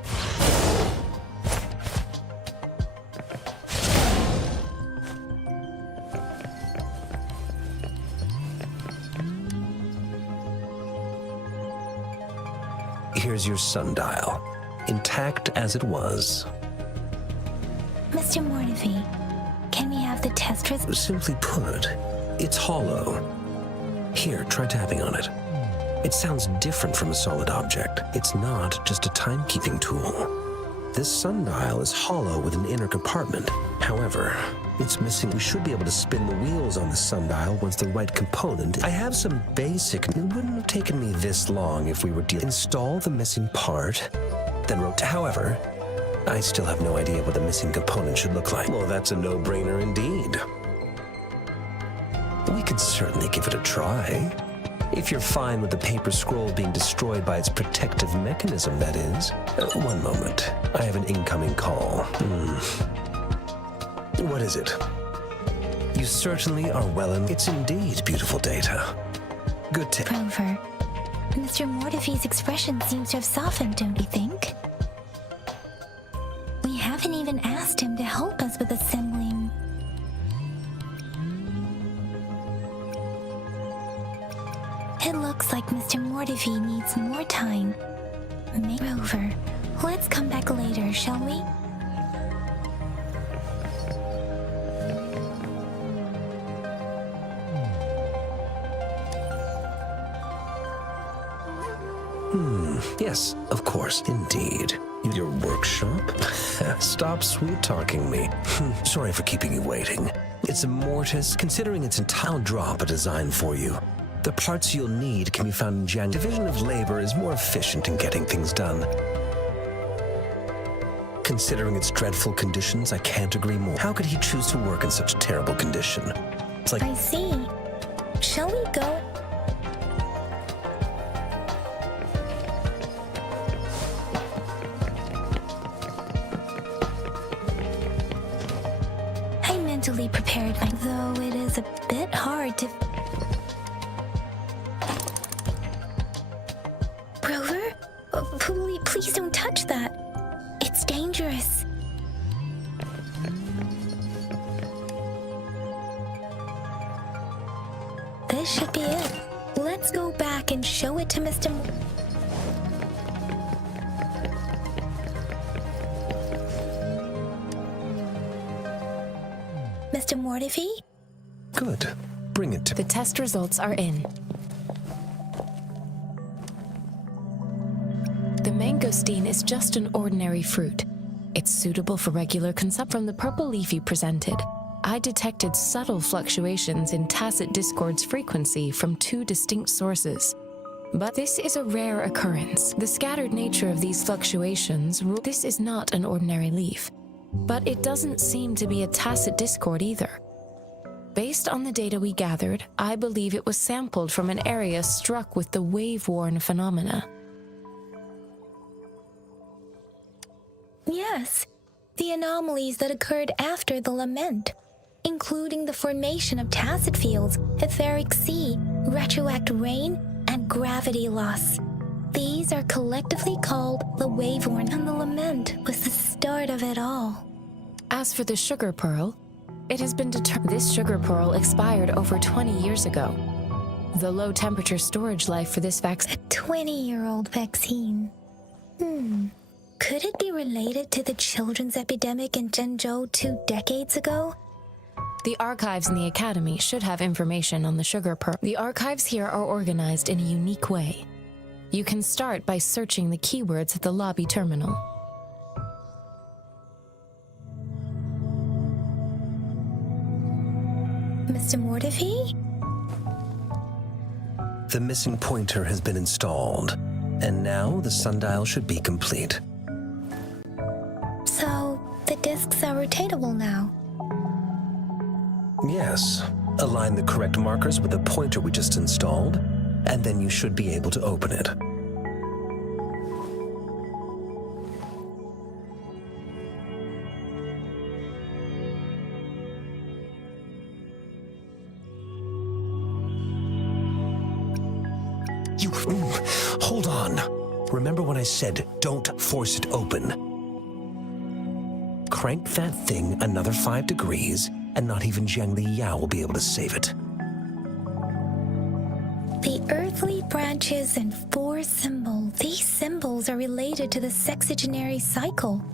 Here's your sundial, intact as it was. Mr. Mortivy, can we have the test results? Simply put, it's hollow. Here, try tapping on it. It sounds different from a solid object. It's not just a timekeeping tool. This sundial is hollow with an inner compartment. However, it's missing. We should be able to spin the wheels on the sundial once the right component. I have some basic. It wouldn't have taken me this long if we were to install the missing part, then rotate. However, I still have no idea what the missing component should look like. Well, that's a no-brainer indeed. We could certainly give it a try. If you're fine with the paper scroll being destroyed by its protective mechanism, that is. One moment. I have an incoming call. What is it? You certainly are well in. It's indeed beautiful data. Good tip. Rover, Mr. Mortivy's expression seems to have softened, don't you think? We haven't even asked him to help us with assembling. It looks like Mr. Mortivy needs more time. Rover, let's come back later, shall we? Yes, of course, indeed. Your workshop? Stop sweet-talking me. Sorry for keeping you waiting. It's a mortise, considering its entire drop a design for you. The parts you'll need can be found in Jan. Division of labor is more efficient in getting things done. Considering its dreadful conditions, I can't agree more. How could he choose to work in such terrible condition? It's like... I see. Shall we go? I'm mentally prepared, though it is a bit hard to... Rover? Please don't touch that. It's dangerous. This should be it. Let's go back and show it to Mr. Mr. Mortivy? Good. Bring it to... The test results are in. The mangosteen is just an ordinary fruit. It's suitable for regular consumption. From the purple leaf you presented, I detected subtle fluctuations in tacit discord's frequency from two distinct sources. But this is a rare occurrence. The scattered nature of these fluctuations, this is not an ordinary leaf. But it doesn't seem to be a tacit discord either. Based on the data we gathered, I believe it was sampled from an area struck with the wave-worn phenomena. Yes, the anomalies that occurred after the lament, including the formation of tacit fields, etheric sea, retroact rain, and gravity loss. These are collectively called the wave-worn, and the lament was the start of it all. As for the sugar pearl, it has been determined this sugar pearl expired over 20 years ago. The low-temperature storage life for this vaccine... A 20-year-old vaccine. Could it be related to the children's epidemic in Zhengzhou 2 decades ago? The archives in the Academy should have information on the sugar pearl. The archives here are organized in a unique way. You can start by searching the keywords at the lobby terminal. Mr. Mortivy? The missing pointer has been installed, and now the sundial should be complete. So, the discs are rotatable now? Yes. Align the correct markers with the pointer we just installed, and then you should be able to open it. Hold on. Remember when I said, don't force it open? Crank that thing another 5 degrees, and not even Zhang Li Yao will be able to save it. The earthly branches and 4 symbols. These symbols are related to the sexagenary cycle.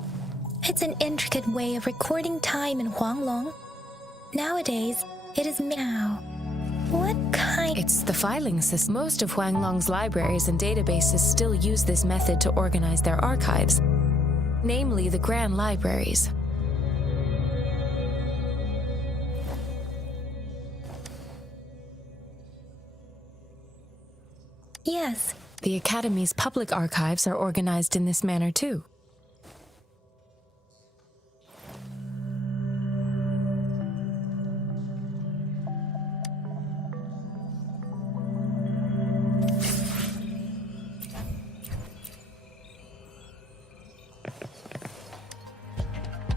It's an intricate way of recording time in Huanglong. Nowadays, it is now. What kind? It's the filing system. Most of Huanglong's libraries and databases still use this method to organize their archives, namely the Grand Libraries. Yes. The Academy's public archives are organized in this manner too.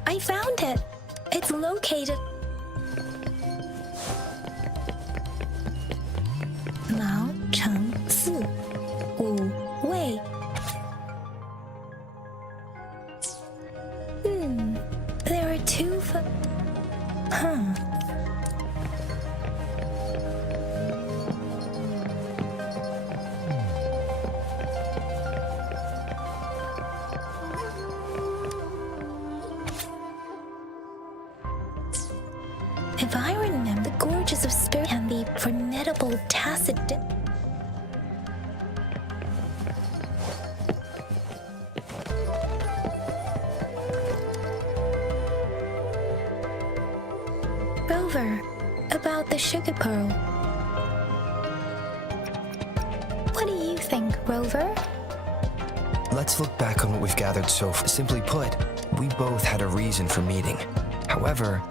I found it. It's located. Mao Cheng Si Wu Wei. There are 2 If I remember, the gorges of spirit can be formidable tacit. Rover, about the sugar pearl. What do you think, Rover? Let's look back on what we've gathered so far. Simply put, we both had a reason for meeting. However,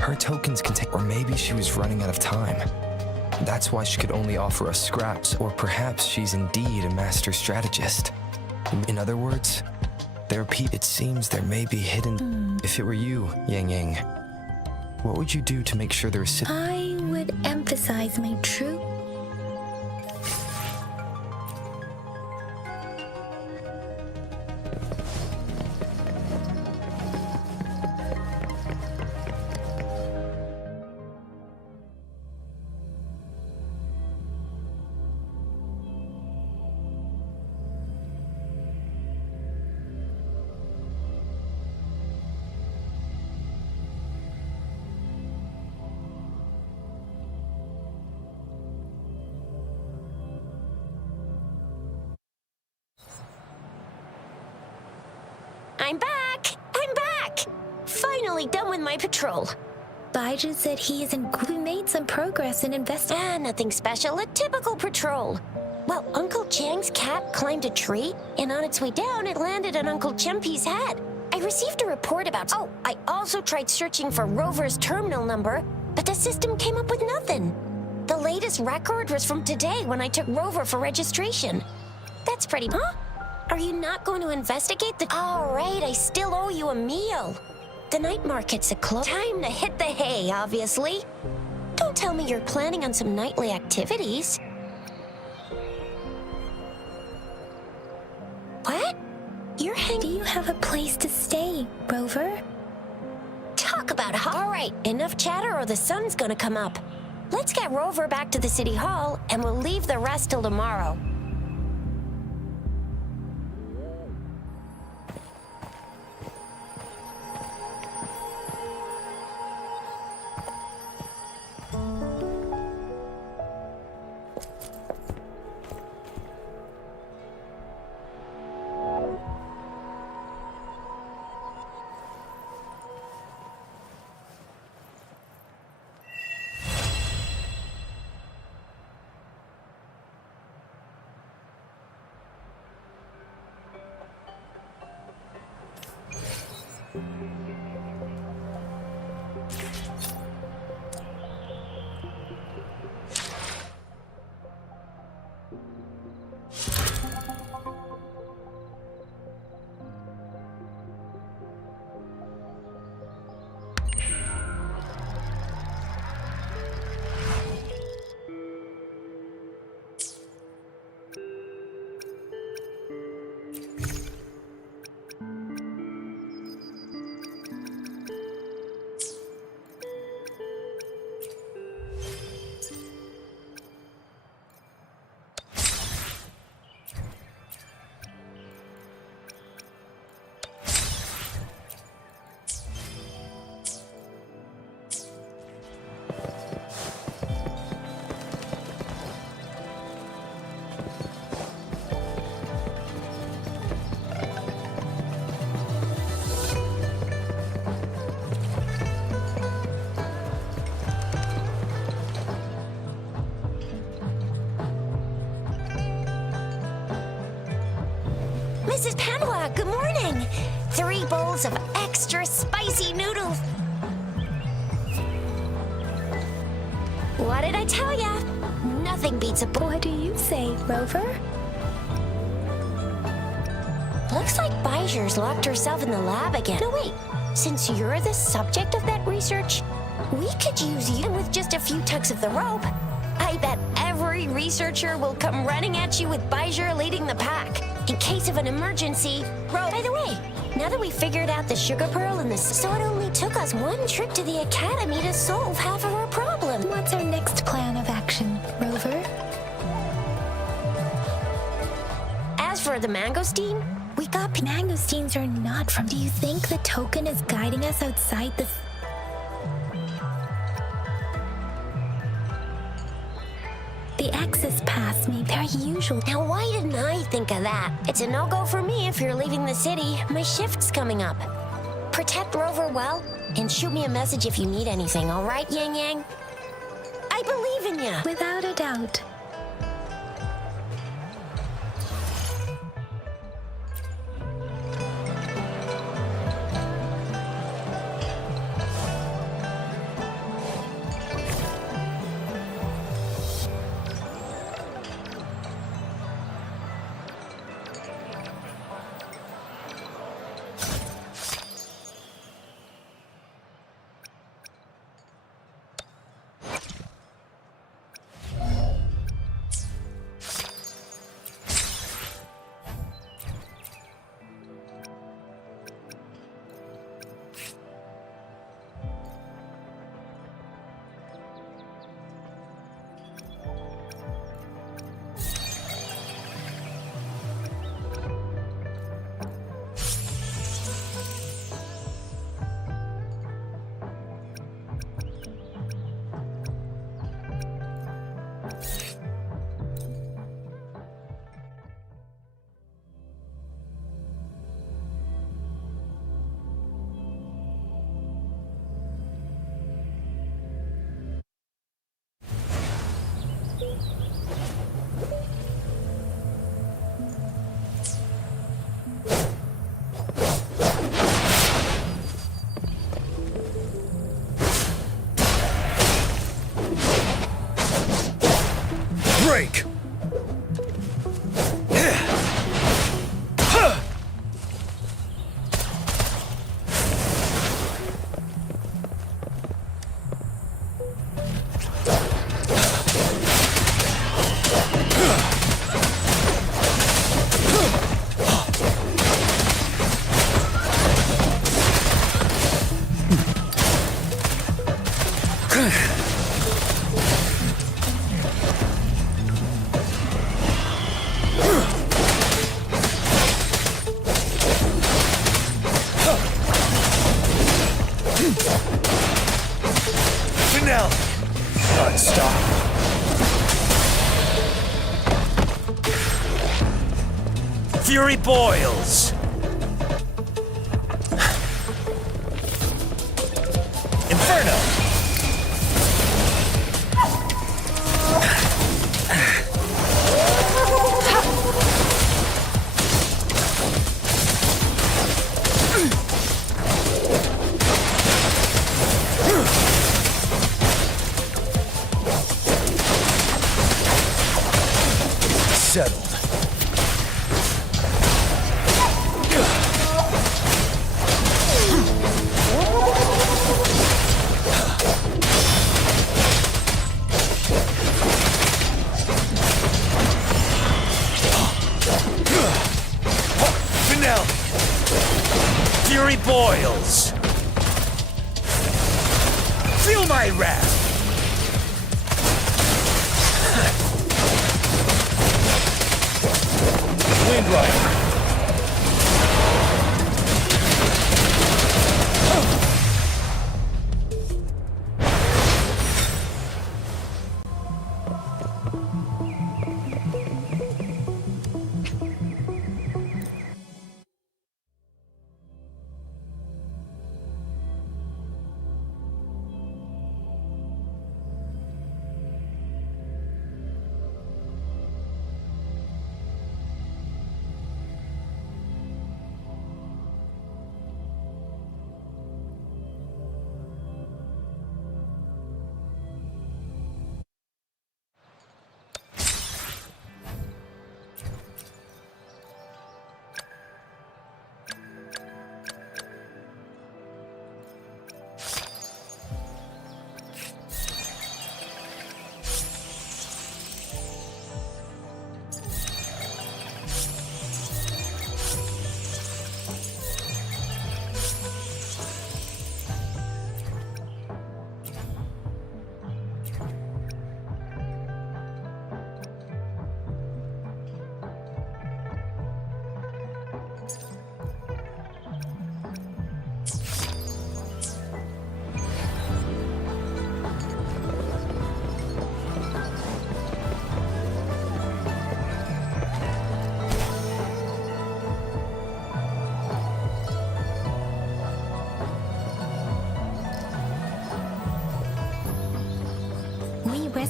her tokens contain, or maybe she was running out of time. That's why she could only offer us scraps, or perhaps she's indeed a master strategist. In other words, there are people. It seems there may be hidden. If it were you, Yang Yang, what would you do to make sure there's? I would emphasize my true. I'm back! I'm back! Finally done with my patrol. Baizhi said we made some progress in investing. Nothing special, a typical patrol. Well, Uncle Chang's cat climbed a tree, and on its way down, it landed on Uncle Chempi's head. I received a report about... Oh, I also tried searching for Rover's terminal number, but the system came up with nothing. The latest record was from today when I took Rover for registration. That's pretty... Huh? Are you not going to investigate the... All right, I still owe you a meal. The night market's closed. Time to hit the hay, obviously. Don't tell me you're planning on some nightly activities. What? You're hanging... Do you have a place to stay, Rover? Talk about... All right, enough chatter or the sun's gonna come up. Let's get Rover back to the city hall, and we'll leave the rest till tomorrow. Mrs. Panhua, good morning. 3 bowls of extra spicy noodles. What did I tell ya? Nothing beats a What do you say, Rover? Looks like Baijer's locked herself in the lab again. No, wait. Since you're the subject of that research, we could use you with just a few tugs of the rope. I bet every researcher will come running at you with Baijer leading the pack. In case of an emergency, rope. By the way, now that we figured out the sugar pearl and the... So it only took us 1 trip to the academy to solve half of our problem. What's our next plan of action, Rover? As for the mangosteen, we got... Mangosteens are not from... Do you think the token is guiding us outside this... The access pass made their usual... Now why didn't I think of that? It's a no-go for me if you're leaving the city. My shift's coming up. Protect Rover well, and shoot me a message if you need anything, all right, Yang Yang? I believe in ya. Without a doubt. Break! Fury boils! Inferno! Settled. Fury boils! Feel my wrath! Wind Rider!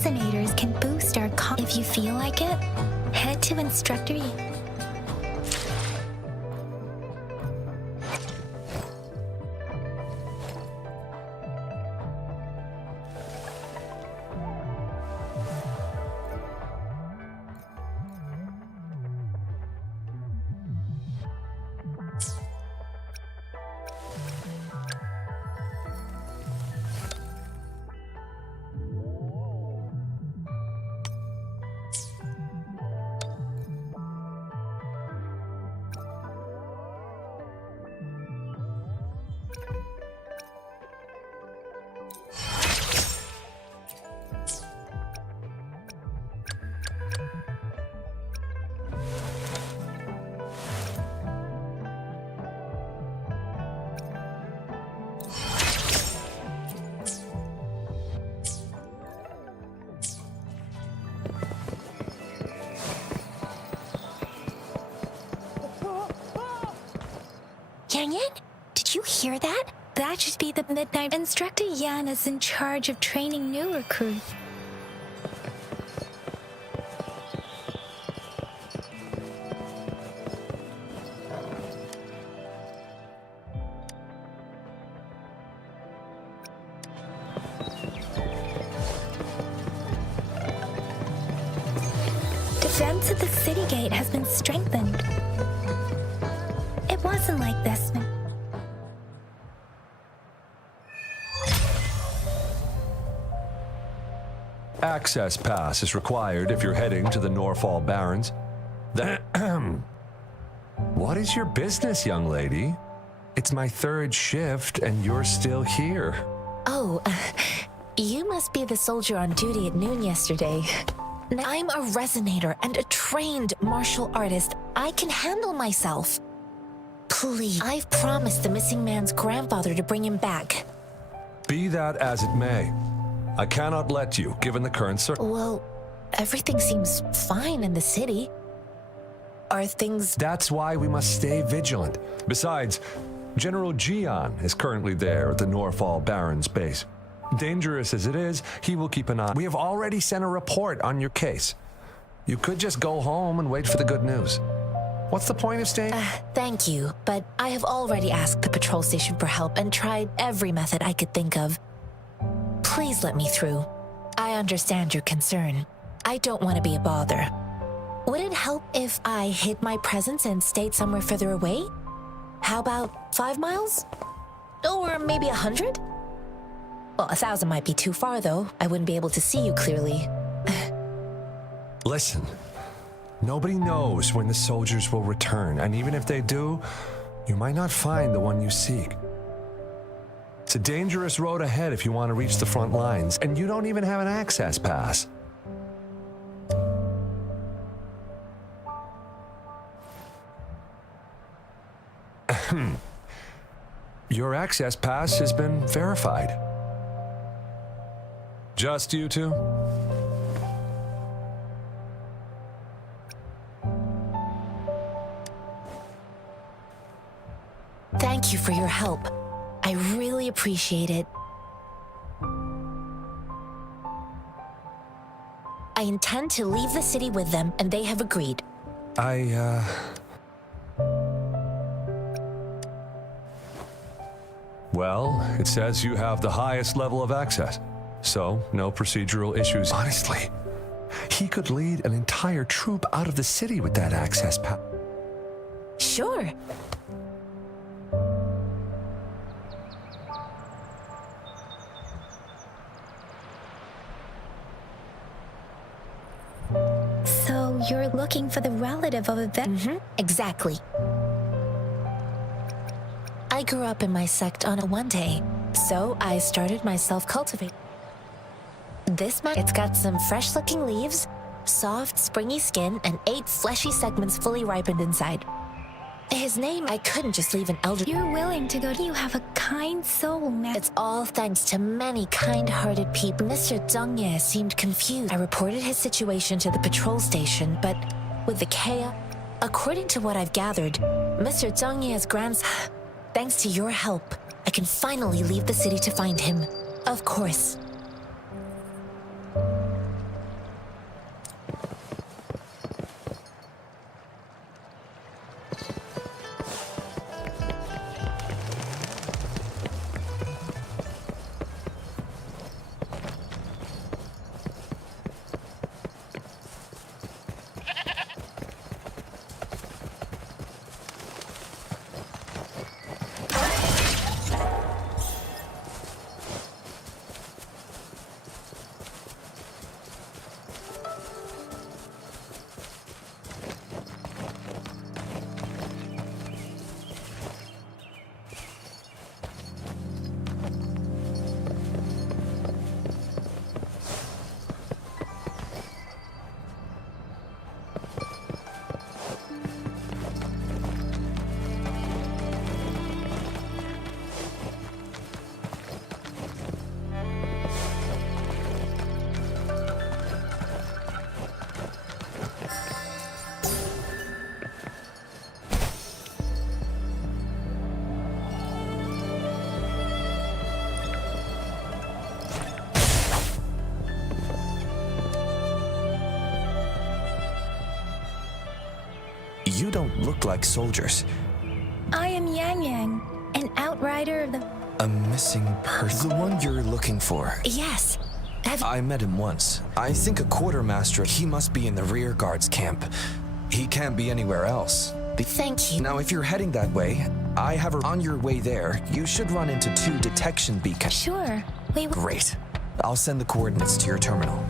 resonators can boost our If you feel like it, head to Instructor E. Yang Yang, did you hear that? That should be the midnight. Instructor Yan is in charge of training new recruits. Defense at the city gate has been strengthened. It wasn't like this when... Access pass is required if you're heading to the Norfall Barrens. What is your business, young lady? It's my third shift and you're still here. Oh, you must be the soldier on duty at noon yesterday. I'm a resonator and a trained martial artist. I can handle myself. Please, I've promised the missing man's grandfather to bring him back. Be that as it may, I cannot let you, given the current Well, everything seems fine in the city. Are things... That's why we must stay vigilant. Besides, General Jian is currently there at the Norfall Barrens base. Dangerous as it is, he will keep an eye. We have already sent a report on your case. You could just go home and wait for the good news. What's the point of staying? Thank you, but I have already asked the patrol station for help and tried every method I could think of. Please let me through. I understand your concern. I don't want to be a bother. Would it help if I hid my presence and stayed somewhere further away? How about 5 miles? Or maybe 100? Well, 1,000 might be too far, though. I wouldn't be able to see you clearly. Listen, nobody knows when the soldiers will return, and even if they do, you might not find the one you seek. It's a dangerous road ahead if you want to reach the front lines, and you don't even have an access pass. Your access pass has been verified. Just you two? Thank you for your help. I really appreciate it. I intend to leave the city with them, and they have agreed. Well, it says you have the highest level of access, so no procedural issues. Honestly, he could lead an entire troop out of the city with that access pass. Sure. So you're looking for the relative of a vet? Exactly. I grew up in my sect on a one day, so I started my self-cultivate. This man, it's got some fresh-looking leaves, soft, springy skin, and 8 fleshy segments fully ripened inside. His name, I couldn't just leave an elder. You're willing to go. You have a kind soul, man. It's all thanks to many kind-hearted people. Mr. Zhongye seemed confused. I reported his situation to the patrol station, but with the chaos... According to what I've gathered, Mr. Zhongye's grandson... Thanks to your help, I can finally leave the city to find him. Of course. You don't look like soldiers. I am Yang Yang, an outrider of the... A missing person. The one you're looking for. Yes. I met him once. I think a quartermaster. He must be in the rear guards camp. He can't be anywhere else. Thank you. Now, if you're heading that way, I have her on your way there. You should run into 2 detection beacons. Sure. Great. I'll send the coordinates to your terminal.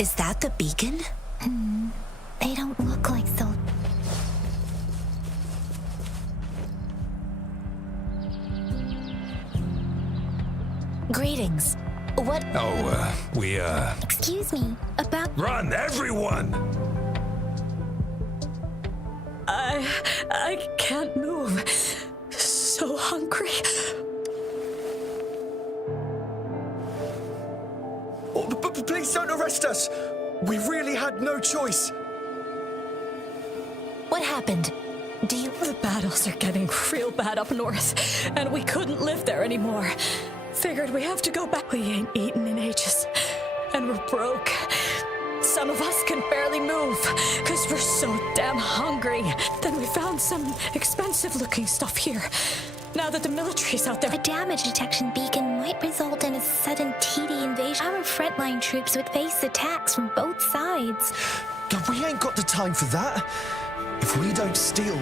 Is that the beacon? They don't look like so... Greetings. What? Excuse me, about... Run, everyone! I can't move. So hungry. Please don't arrest us! We really had no choice. What happened? Do you... The battles are getting real bad up north, and we couldn't live there anymore. Figured we have to go back. We ain't eaten in ages, and we're broke. Some of us can barely move, because we're so damn hungry. Then we found some expensive-looking stuff here. Now that the military's out there... A damage detection beacon might result in a sudden TD invasion. Our frontline troops would face attacks from both sides. God, we ain't got the time for that. If we don't steal,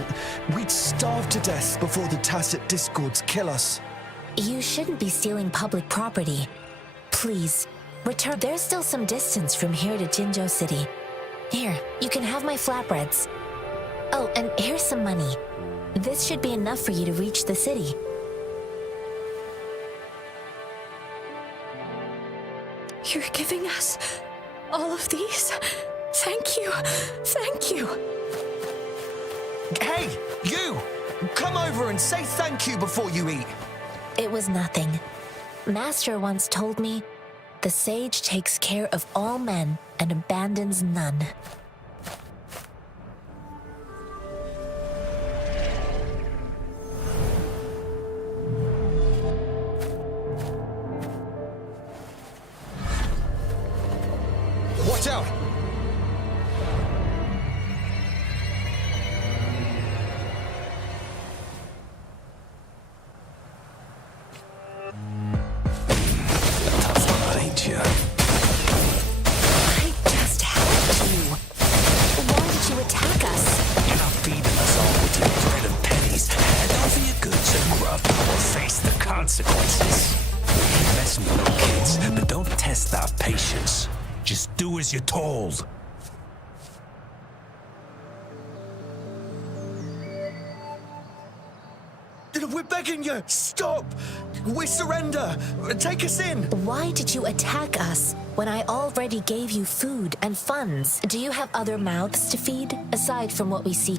we'd starve to death before the Tacit Discords kill us. You shouldn't be stealing public property. Please, return. There's still some distance from here to Jinzhou City. Here, you can have my flatbreads. Oh, and here's some money. This should be enough for you to reach the city. You're giving us all of these? Thank you. Thank you. Hey, you! Come over and say thank you before you eat. It was nothing. Master once told me, the sage takes care of all men and abandons none. Watch out! Ain't you? I just helped you. Why did you attack us? You're not feeding us all with your bread and pennies. Hand over your goods and grub, or face the consequences. Keep messing with our kids, but don't test our patience. Just do as you're told. We're begging you, stop! We surrender! Take us in! Why did you attack us when I already gave you food and funds? Do you have other mouths to feed, aside from what we see?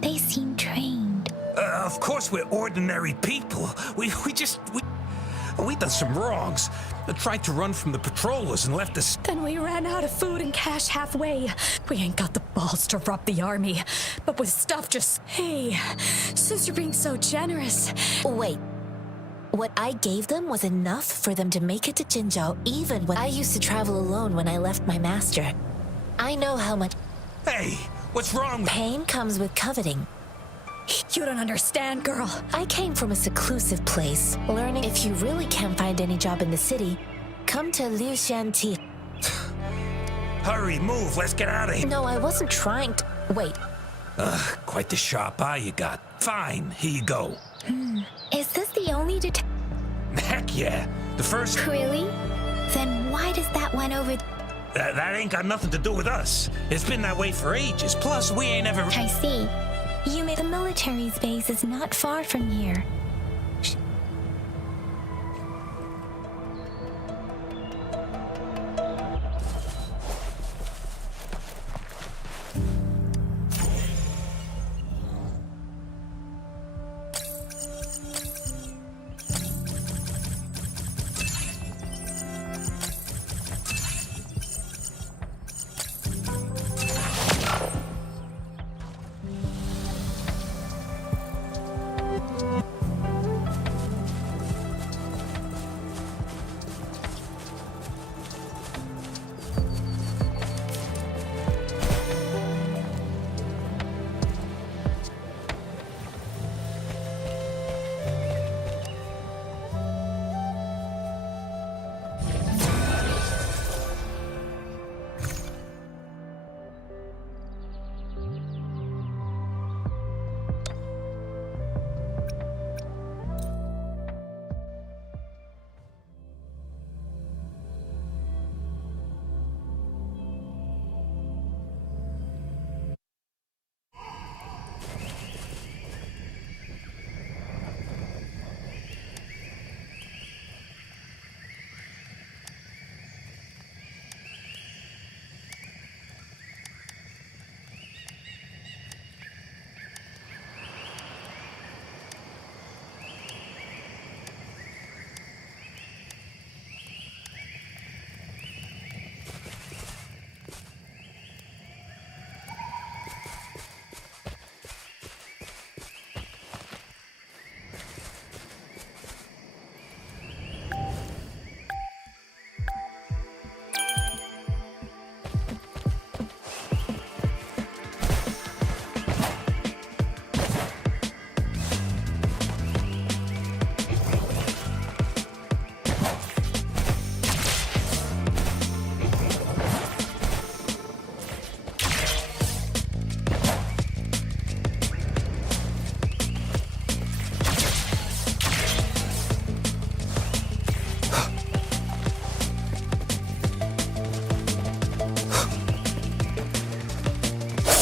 They seem trained. Of course we're ordinary people. We done some wrongs. Tried to run from the patrollers and left us. Then we ran out of food and cash halfway. We ain't got the balls to rob the army. But with stuff just... Hey, since you're being so generous... Wait. What I gave them was enough for them to make it to Jinzhou, even when I used to travel alone when I left my master. I know how much... Hey, what's wrong with... Pain comes with coveting. You don't understand, girl. I came from a seclusive place, learning if you really can't find any job in the city, come to Liu Shanti. Hurry, move, let's get out of here. No, I wasn't trying to... Wait. Quite the sharp eye you got. Fine, here you go. Is this the only Heck yeah. The first... Really? Then why does that one over... That ain't got nothing to do with us. It's been that way for ages. Plus, we ain't ever... I see. The military's base is not far from here.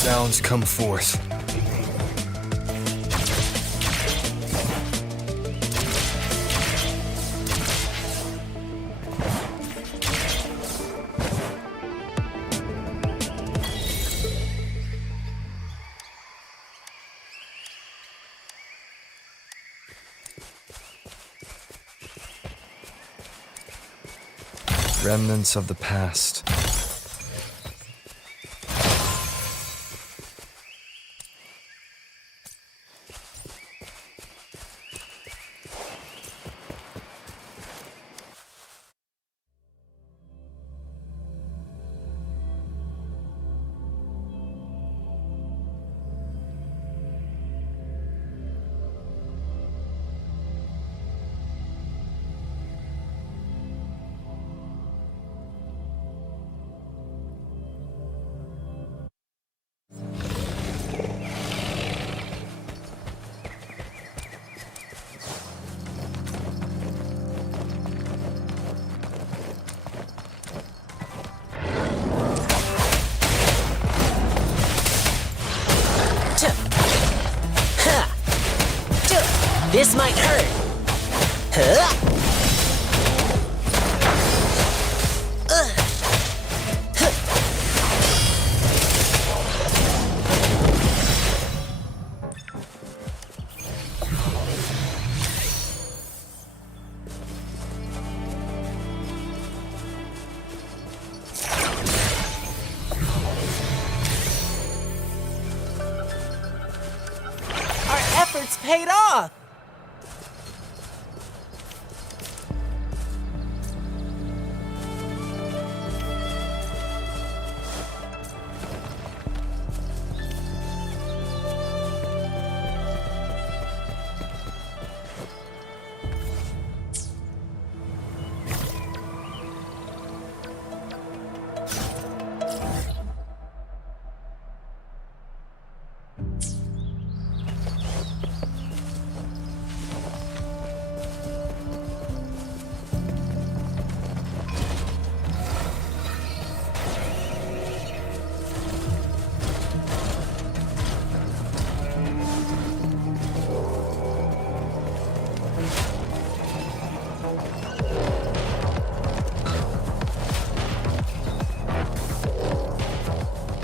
Sounds come forth. Remnants of the past. This might hurt. Huh? Our efforts paid off.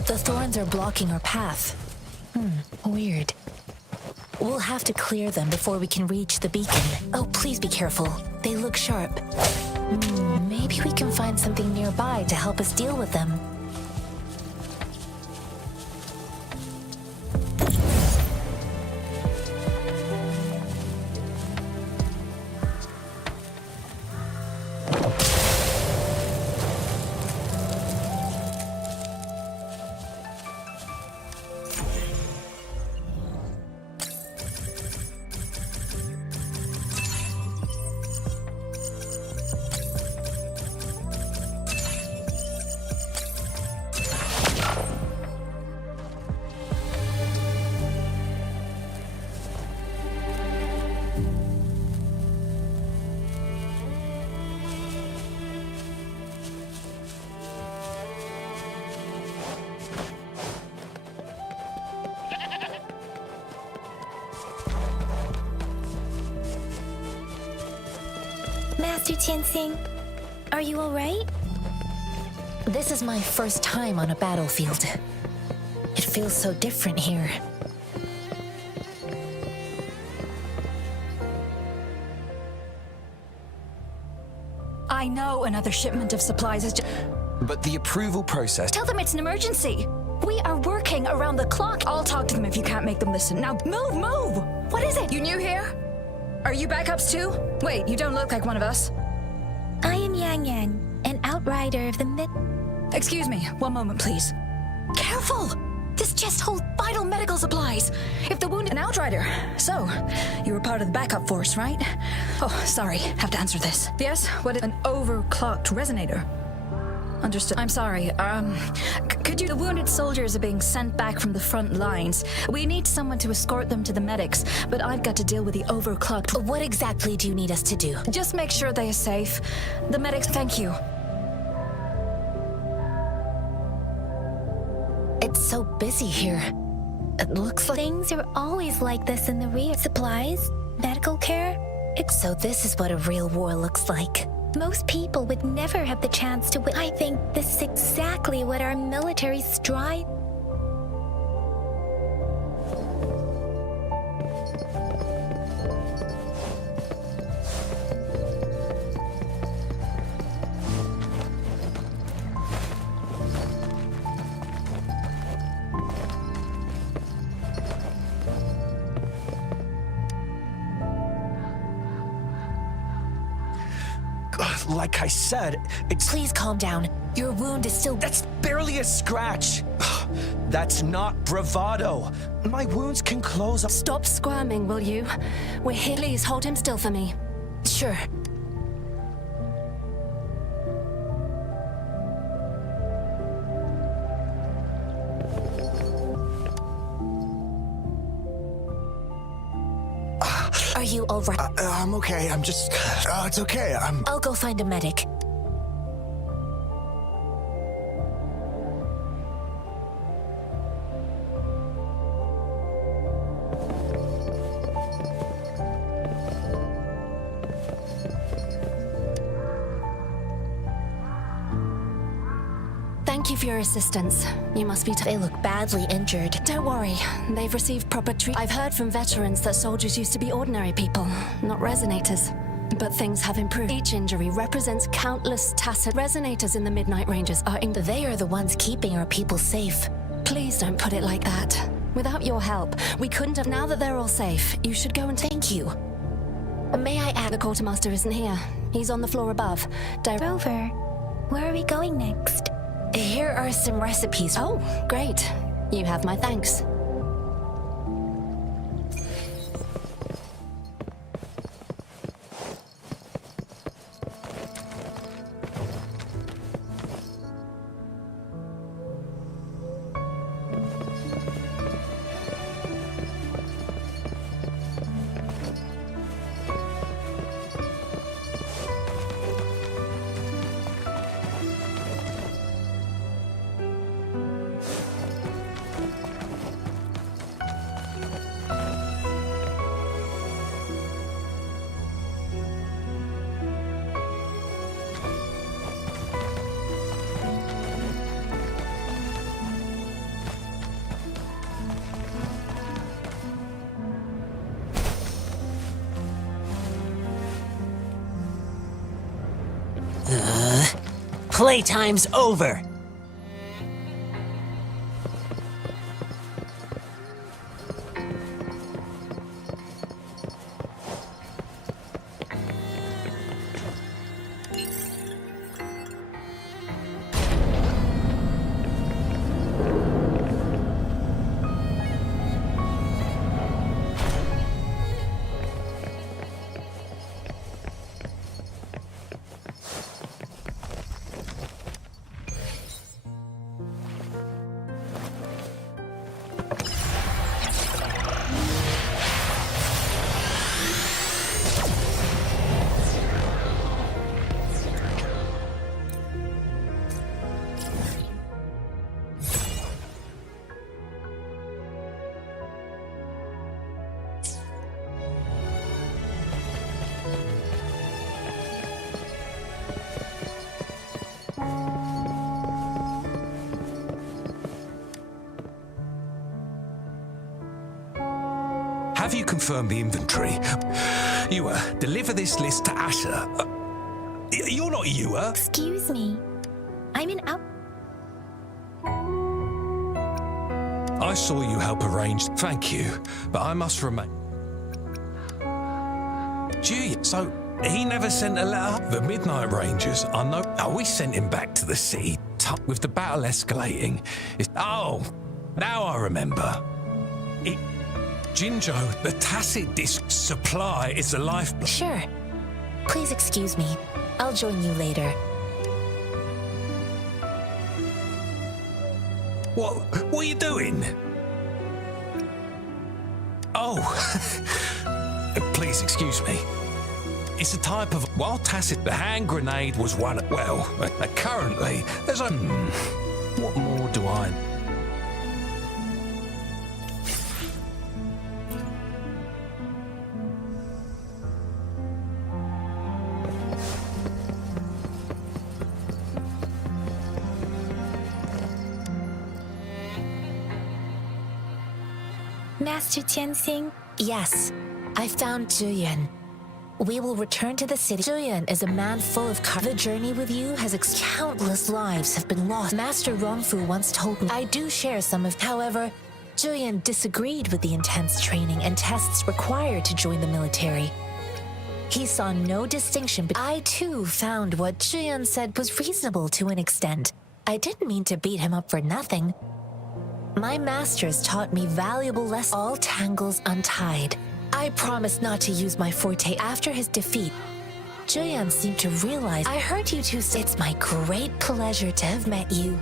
The thorns are blocking our path. Weird. We'll have to clear them before we can reach the beacon. Oh, please be careful. They look sharp. Maybe we can find something nearby to help us deal with them. Master Tianxing, are you all right? This is my first time on a battlefield. It feels so different here. I know another shipment of supplies is just... But the approval process... Tell them it's an emergency. We are working around the clock. I'll talk to them if you can't make them listen. Now, move! What is it? You new here? Are you backups too? Wait, you don't look like one of us. I am Yang Yang, an outrider of the mid... Excuse me, one moment, please. Careful! This chest holds vital medical supplies. If the wounded... An outrider. So, you were part of the backup force, right? Oh, sorry, have to answer this. Yes, what is... An overclocked resonator. Understood. I'm sorry, could you... The wounded soldiers are being sent back from the front lines. We need someone to escort them to the medics, but I've got to deal with the overclocked... What exactly do you need us to do? Just make sure they are safe. The medics... Thank you. It's so busy here. It looks like... Things are always like this in the rear. Supplies, medical care. So this is what a real war looks like. Most people would never have the chance to win. I think this is exactly what our military strive. like I said, it's... Please calm down. Your wound is still... That's barely a scratch. That's not bravado. My wounds can close up. Stop squirming, will you? We're here. Please hold him still for me. Sure. Are you all right? I'm okay. I'm just... it's okay. I'll go find a medic. Thank you for your assistance. You must be... They look badly injured. Don't worry. They've received proper treatment. I've heard from veterans that soldiers used to be ordinary people, not resonators. But things have improved. Each injury represents countless tacit resonators in the Midnight Rangers are in... They are the ones keeping our people safe. Please don't put it like that. Without your help, we couldn't have... Now that they're all safe, you should go and... Thank you. May I add... The quartermaster isn't here. He's on the floor above. Rover, where are we going next? Here are some recipes. Oh, great. You have my thanks. Playtime's over. Have you confirmed the inventory? Yua, deliver this list to Asher. You're not Yua. Excuse me. I'm an out... I saw you help arrange. Thank you, but I must remain. Gee, so he never sent a letter? The Midnight Rangers, I know. Oh, we sent him back to the city. With the battle escalating. Oh, now I remember. Jinjo, the tacit disc supply is the lifeblood. Sure. Please excuse me. I'll join you later. What are you doing? Oh, please excuse me. It's a type of... While tacit, the hand grenade was one... Well, currently, there's a... What more do I... Master Tianxing? Yes, I found Zhuyan. We will return to the city. Zhuyan is a man full of The journey with you has countless lives have been lost. Master Rongfu once told me I do share some of... However, Zhuyan disagreed with the intense training and tests required to join the military. He saw no distinction, but I too found what Zhiyan said was reasonable to an extent. I didn't mean to beat him up for nothing. My masters taught me valuable lessons. All tangles untied. I promised not to use my forte after his defeat. Zhiyan seemed to realize. I heard you two say it's my great pleasure to have met you.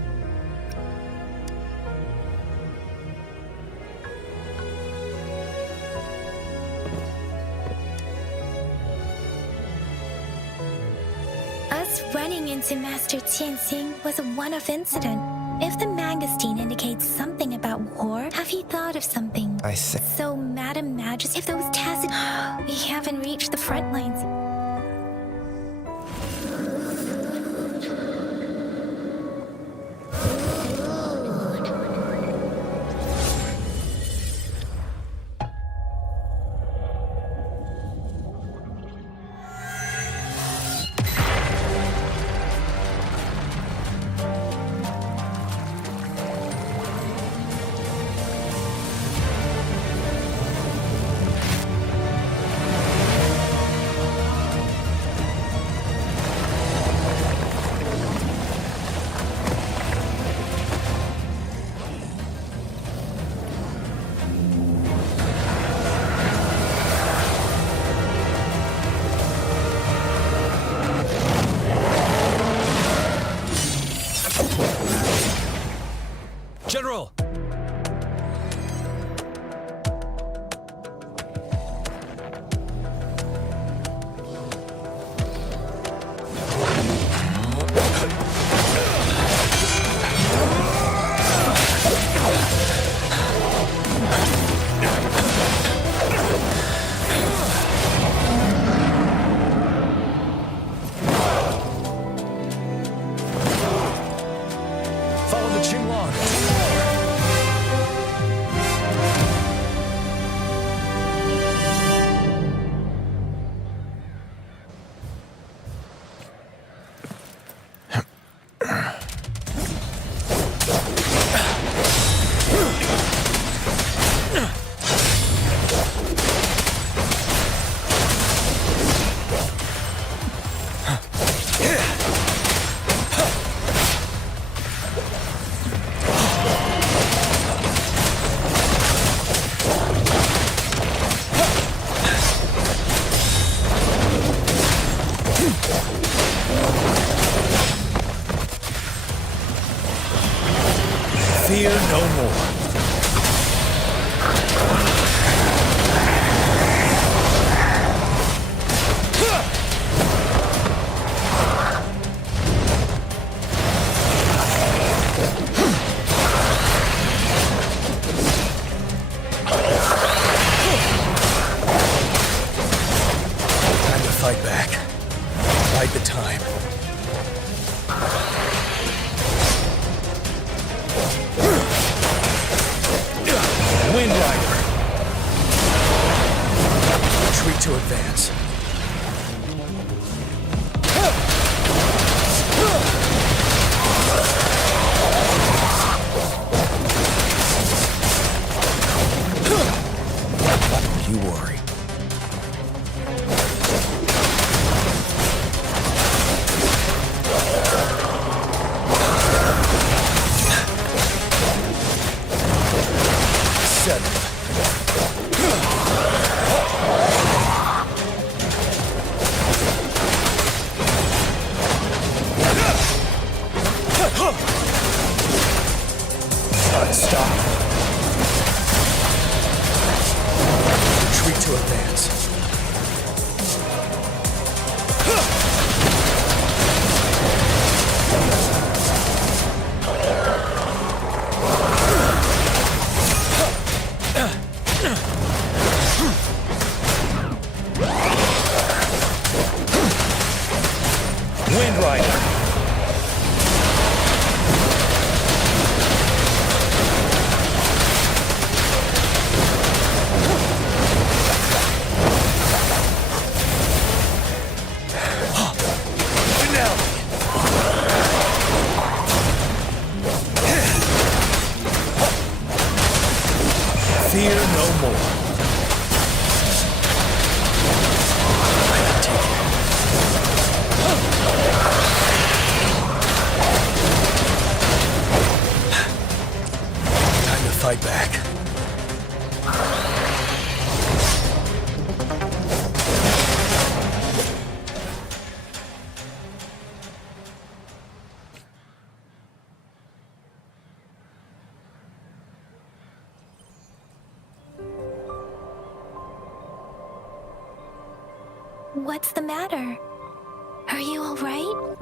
Us running into Master Tianxing was a one-off incident. If the magazine indicates something about war, have you thought of something? I think. So, Madam Majesty, if those tacit... We haven't reached the front lines. General! Follow the Qinglong. Fear no more. Time to fight back. Bide the time. Wind Rider. Retreat to advance. You worry. Settled. What's the matter? Are you all right?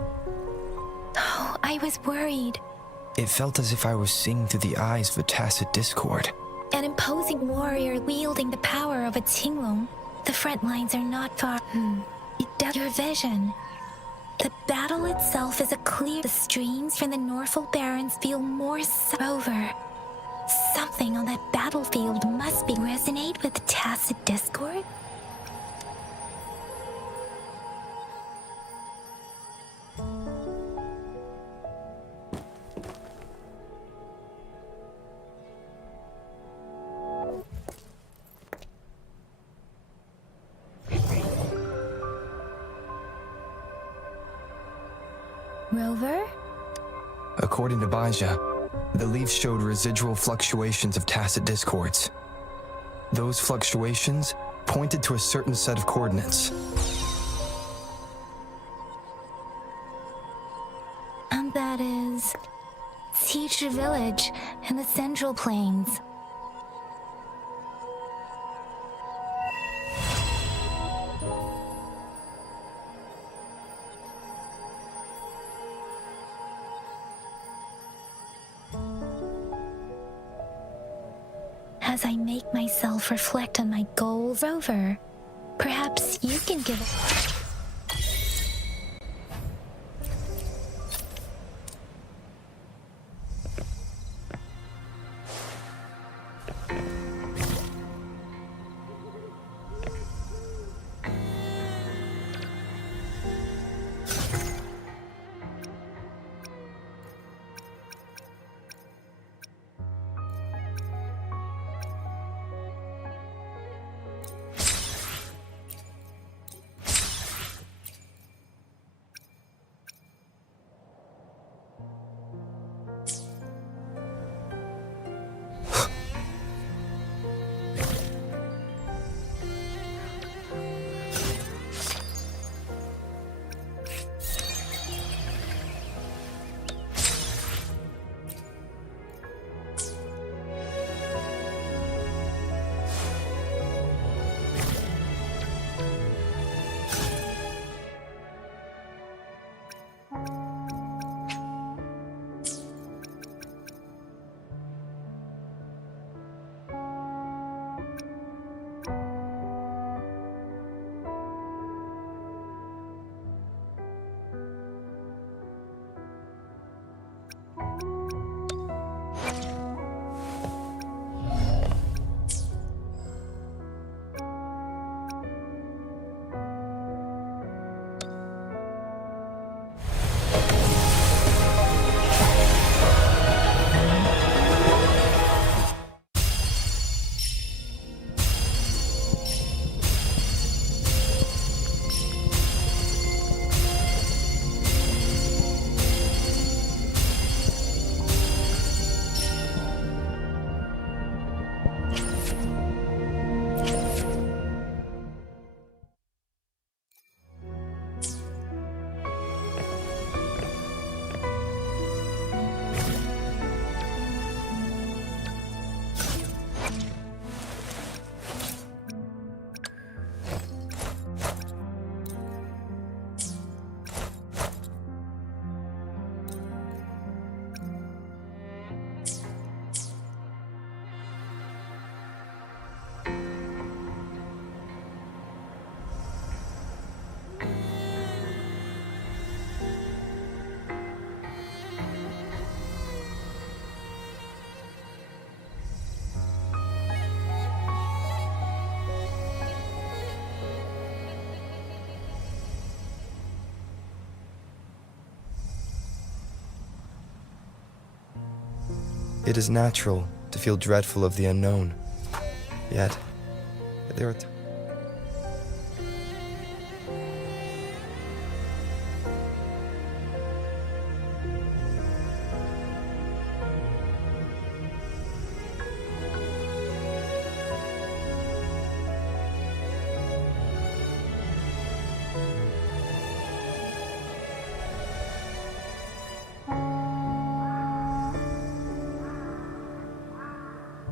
Oh, I was worried. It felt as if I was seeing through the eyes of a tacit discord. An imposing warrior wielding the power of a Tinglong. The front lines are not far. It does your vision. The battle itself is a clear. The streams from the Norfolk Barrens feel more over. Something on that battlefield must be resonate with the tacit discord. Rover? According to Baija, the leaves showed residual fluctuations of tacit discords. Those fluctuations pointed to a certain set of coordinates. And that is Teacher Village in the Central Plains. As I make myself reflect on my goals, Rover, perhaps you can give it. It is natural to feel dreadful of the unknown. Yet, there are times